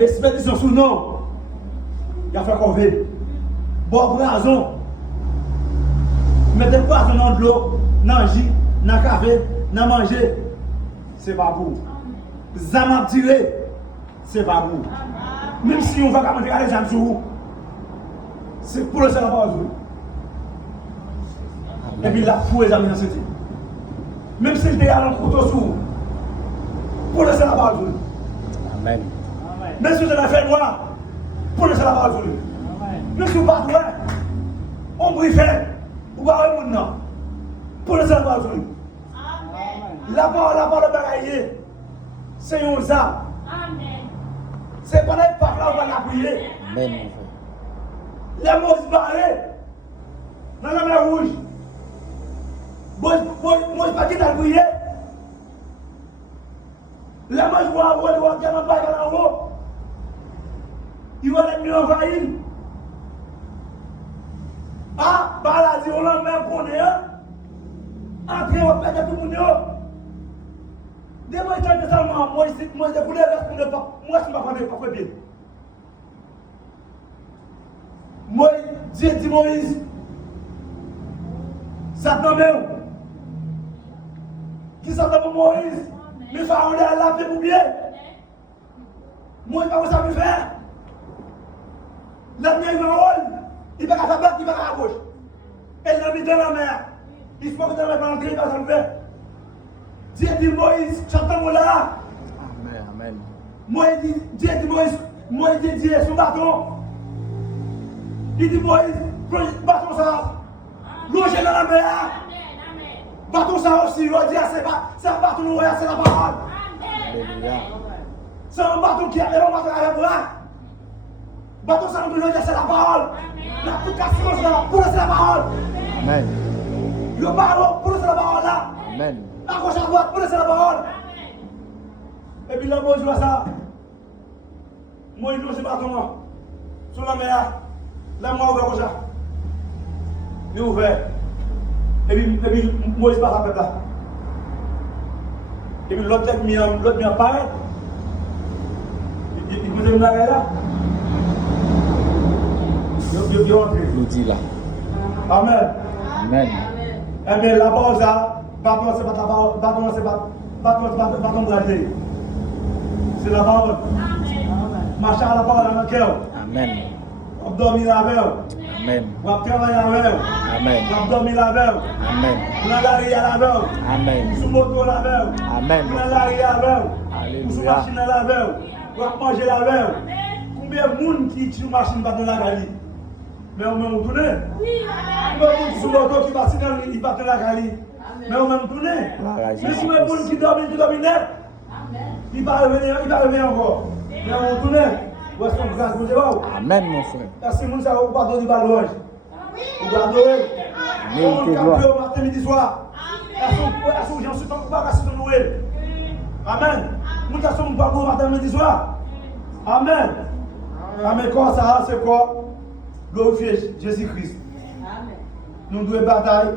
Expédition sous nom. Il a fait qu'on veut. Bon poison. Mettez poison dans de l'eau, dans le jus, dans le café, dans manger. C'est pas vous. Zam tiré. C'est pas vous. Même si on va commencer à les gens sur vous, c'est pour le seul pas vous. Et puis la fou les amis dans ce type. Même s'il était à un couteau sur vous, pour le seul pas vous. Amen. Même si vous avez fait noir, pour le seul pas vous. Même si vous pas loin, on briefe, ou pas un monde, pour le seul pas vous. La parole de bagaille, c'est un ça. C'est pas la parole là où on va la prier. Amen. Les mots se barrent dans la mer rouge. Moi, pas qui t'a brillé. Là, moi, je vois un rôle, je vois un bail en haut. Il va être mieux envahir. Ah, bah là, si on l'a même qu'on est, après, on va perdre tout le monde. Dès moi, je suis seulement, moi, je voulais rester pas. Moi, je ne suis pas bien. Moi, Dieu dit Moïse, Satan même. Qui s'attend pour Moïse? Mais Pharaon est à la paix pour bien. Moi, il ne va pas savoir faire. La mer, il va en haut. Il va à sa droite, il va à gauche. Elle l'a mis dans la mer. Il faut que dans la mer, il va s'en faire. Dieu dit Moïse, j'entends là. Amen. Dieu dit Moïse dit Dieu, son bâton. Il dit Moïse, bâton ça. Loger dans la mer. Bâton ça aussi, il dit c'est un bâton, c'est la parole. C'est un bâton qui a un bâton avec moi. Bâton ça, c'est la parole. La application, c'est la parole. Amen. Le ballon, c'est la parole là. Amen. À gauche à droite, c'est la parole. Et puis là, moi, je vois ça. Moi, je loge le bâton sur la mer. Là, moi, ouvert comme ça. Il est ouvert. Et puis moi, je passe à là. Et puis l'autre vient apparaître. Il me dit, là. Il est entré. Nous dit là. Amen. Amen. Eh bien, la parole, ça, bâton, c'est pas ta parole. Bâton, c'est pas bâton bradé. C'est la parole. Marcher à la parole dans le cœur. Amen. On dormir avec. Amen. On va travailler avec. Amen. On va dormir avec. Amen. On va aller à la avec. Amen. Sous moto avec. Amen. On va aller avec. Alléluia. Sous machine avec. On va manger avec. Combien de monde qui sur machine va dans la galerie? Mais on va nous tourner. Combien de monde sous moto qui va dans la galerie? Mais on va nous tourner. Mais combien de monde qui dorment net? Il va revenir encore. Mais on va nous tourner. Où est-ce qu'on grâce pour Dieu? Amen, mon frère. Parce que nous savons pas donner bal rouge. On doit adorer. On doit appeler au matin, midi, soir. Est-ce que j'en suis pas cassé de Noël? Amen. Nous sommes pas au matin, midi, soir. Amen. Amen. Quoi ça, c'est quoi? Glorifier Jésus-Christ. Nous devons bataille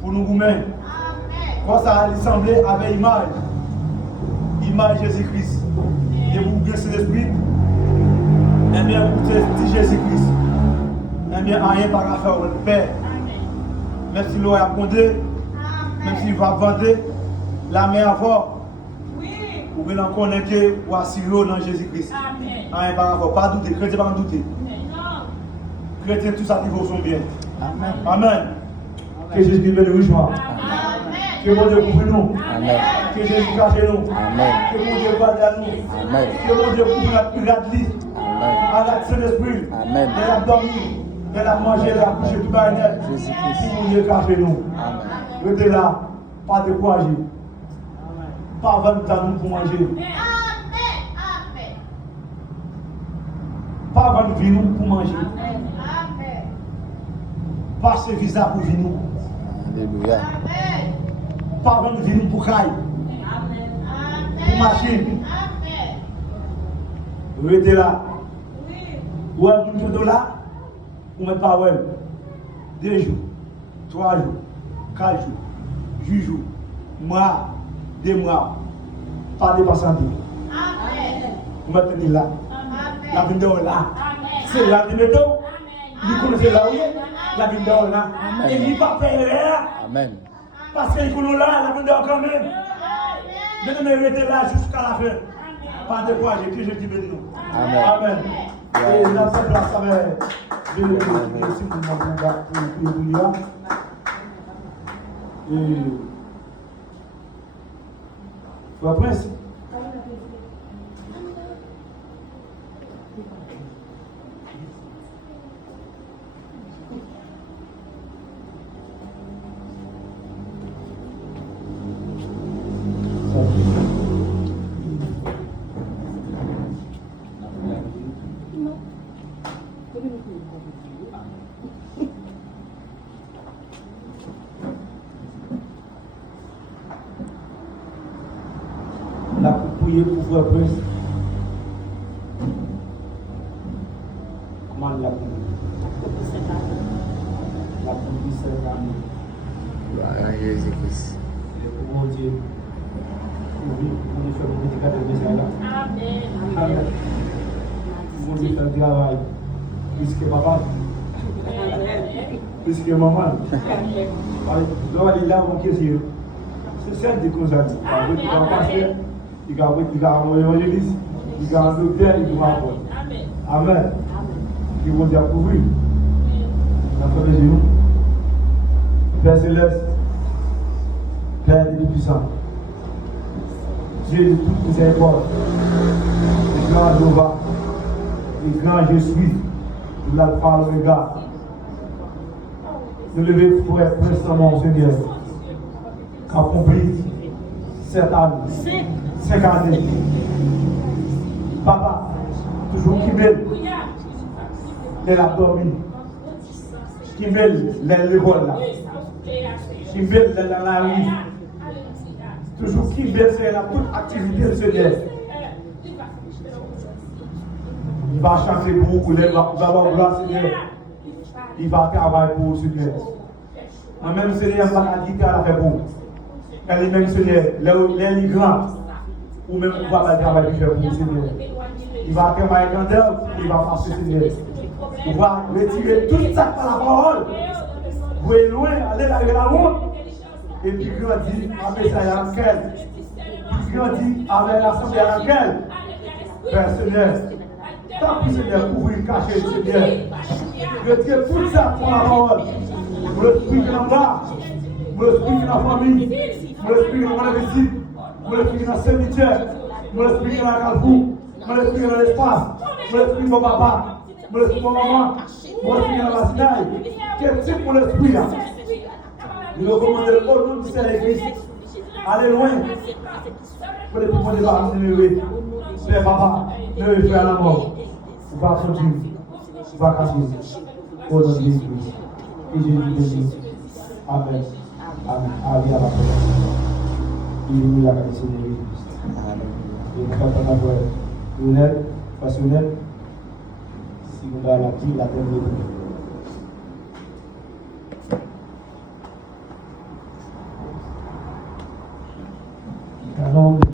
pour nous goumer. Quoi ça, il semblait avec image. Image Jésus-Christ. Et vous bien c'est l'esprit. Eh bien, vous êtes Jésus-Christ. Eh bien, rien par à faire votre Père. Même si l'eau a condé, même s'il va vendre, la mer avant. Vous pouvez en connaître ou assurer dans Jésus-Christ. Rien par rapport. Pas douter, chrétien pas douter. Chrétien, tout ça qui vaut son bien. Amen. Amen. Que Jésus vienne nous rejoindre. Que mon Dieu couvre nous. Amen. Que Jésus cache nous. Amen. Que mon Dieu parle à nous. Amen. Que mon Dieu couvre notre lit. Amen. Arrête Saint-Esprit. Amen. Elle a dormi. Elle a mangé, elle a couché tout bas. Jésus-Christ. Que mon Dieu cache nous. Amen. Restez là. Pas de courage. Pas 20 ans pour manger. Pas 20 vins pour manger. Pas ce visa pour vins. Alléluia. Pas 20 vins pour caille. Pour machine. Restez là. Ou un bout de là, ou un pas 2 jours, 3 jours, 4 jours, 8 jours, mois, 2 mois, pas de passant. Vous mettez là. La vidéo là. C'est là de métaux. Vous connaissez là où la vidéo là. Et il n'y a pas de rien. Amen. Parce qu'il connaît là, la vidéo quand même. Je vais rester là jusqu'à la fin. Pas de quoi, j'ai que je dis béni. Amen. Amen. Et la fin de la semaine, je vais aussi pour mon combat. Et. Frère Prince. prier pour Frère Prince. Comment la prière? La prière, c'est l'amour. Gloire à Jésus-Christ. Et pour mon Dieu, oui, on est fait le petit cadre de ça là. Amen. Amen. Mon Dieu fait le travail. Plus que papa, plus que maman. Là, il a mon question. C'est celle de cause à dire. Il va passer, il va un évangéliste, il va un docteur, il va apprendre. Amen. Qui vont dire pour lui. La fin des genoux. Père Céleste, Père des puissants, Dieu de toute miséricorde, le grand Jéhovah, le grand je suis, l'alpha l'oméga. Nous lever pour être précisément, Seigneur, accompli cette année, 5 années. Papa, toujours qui veut, les la dormi, qui veut l'école là, qui veut dans la vie, toujours qui veut faire toute activité de Seigneur. Il va chanter pour vous, il va avoir gloire, Seigneur. Il va travailler pour vous, Seigneur. Moi-même, Seigneur, je ne vais pas dire à la faire pour vous. Elle est même, Seigneur, les grands, ou même on va travailler pour vous, Seigneur. Il va travailler dans l'œuvre, il va passer, Seigneur. On va retirer tout ça par la parole. Vous êtes loin, allez dans la route. Et puis grandir avec ça en quel. Puis grandir avec l'assemblée en quel. Père Seigneur, tant pis Seigneur, couvrir, cacher, Seigneur. Retirez tout ça pour la parole. Mon esprit qui est en bas, mon esprit qui est dans la famille, mon esprit qui est dans la visite, mon esprit qui est dans le cimetière, mon esprit qui est dans la calfou, mon esprit qui est dans l'espace, mon esprit de mon papa, mon esprit de mon maman, mon esprit qui est dans la sinaille. Quel type mon esprit là? Nous recommandons au nom du Seigneur Christ. Allez loin. Pour les pouvoirs de la famille, Père papa, ne le fais à la mort. On va continuer. On va continuer. Au nom de Jésus. Et Jésus béni. Amen. Amen. Allez à la prière. Il est la grâce de Jésus Christ. Et nous faisons la prière. Honnête, passionnel. Si vous avez la vie, la terre de Dieu.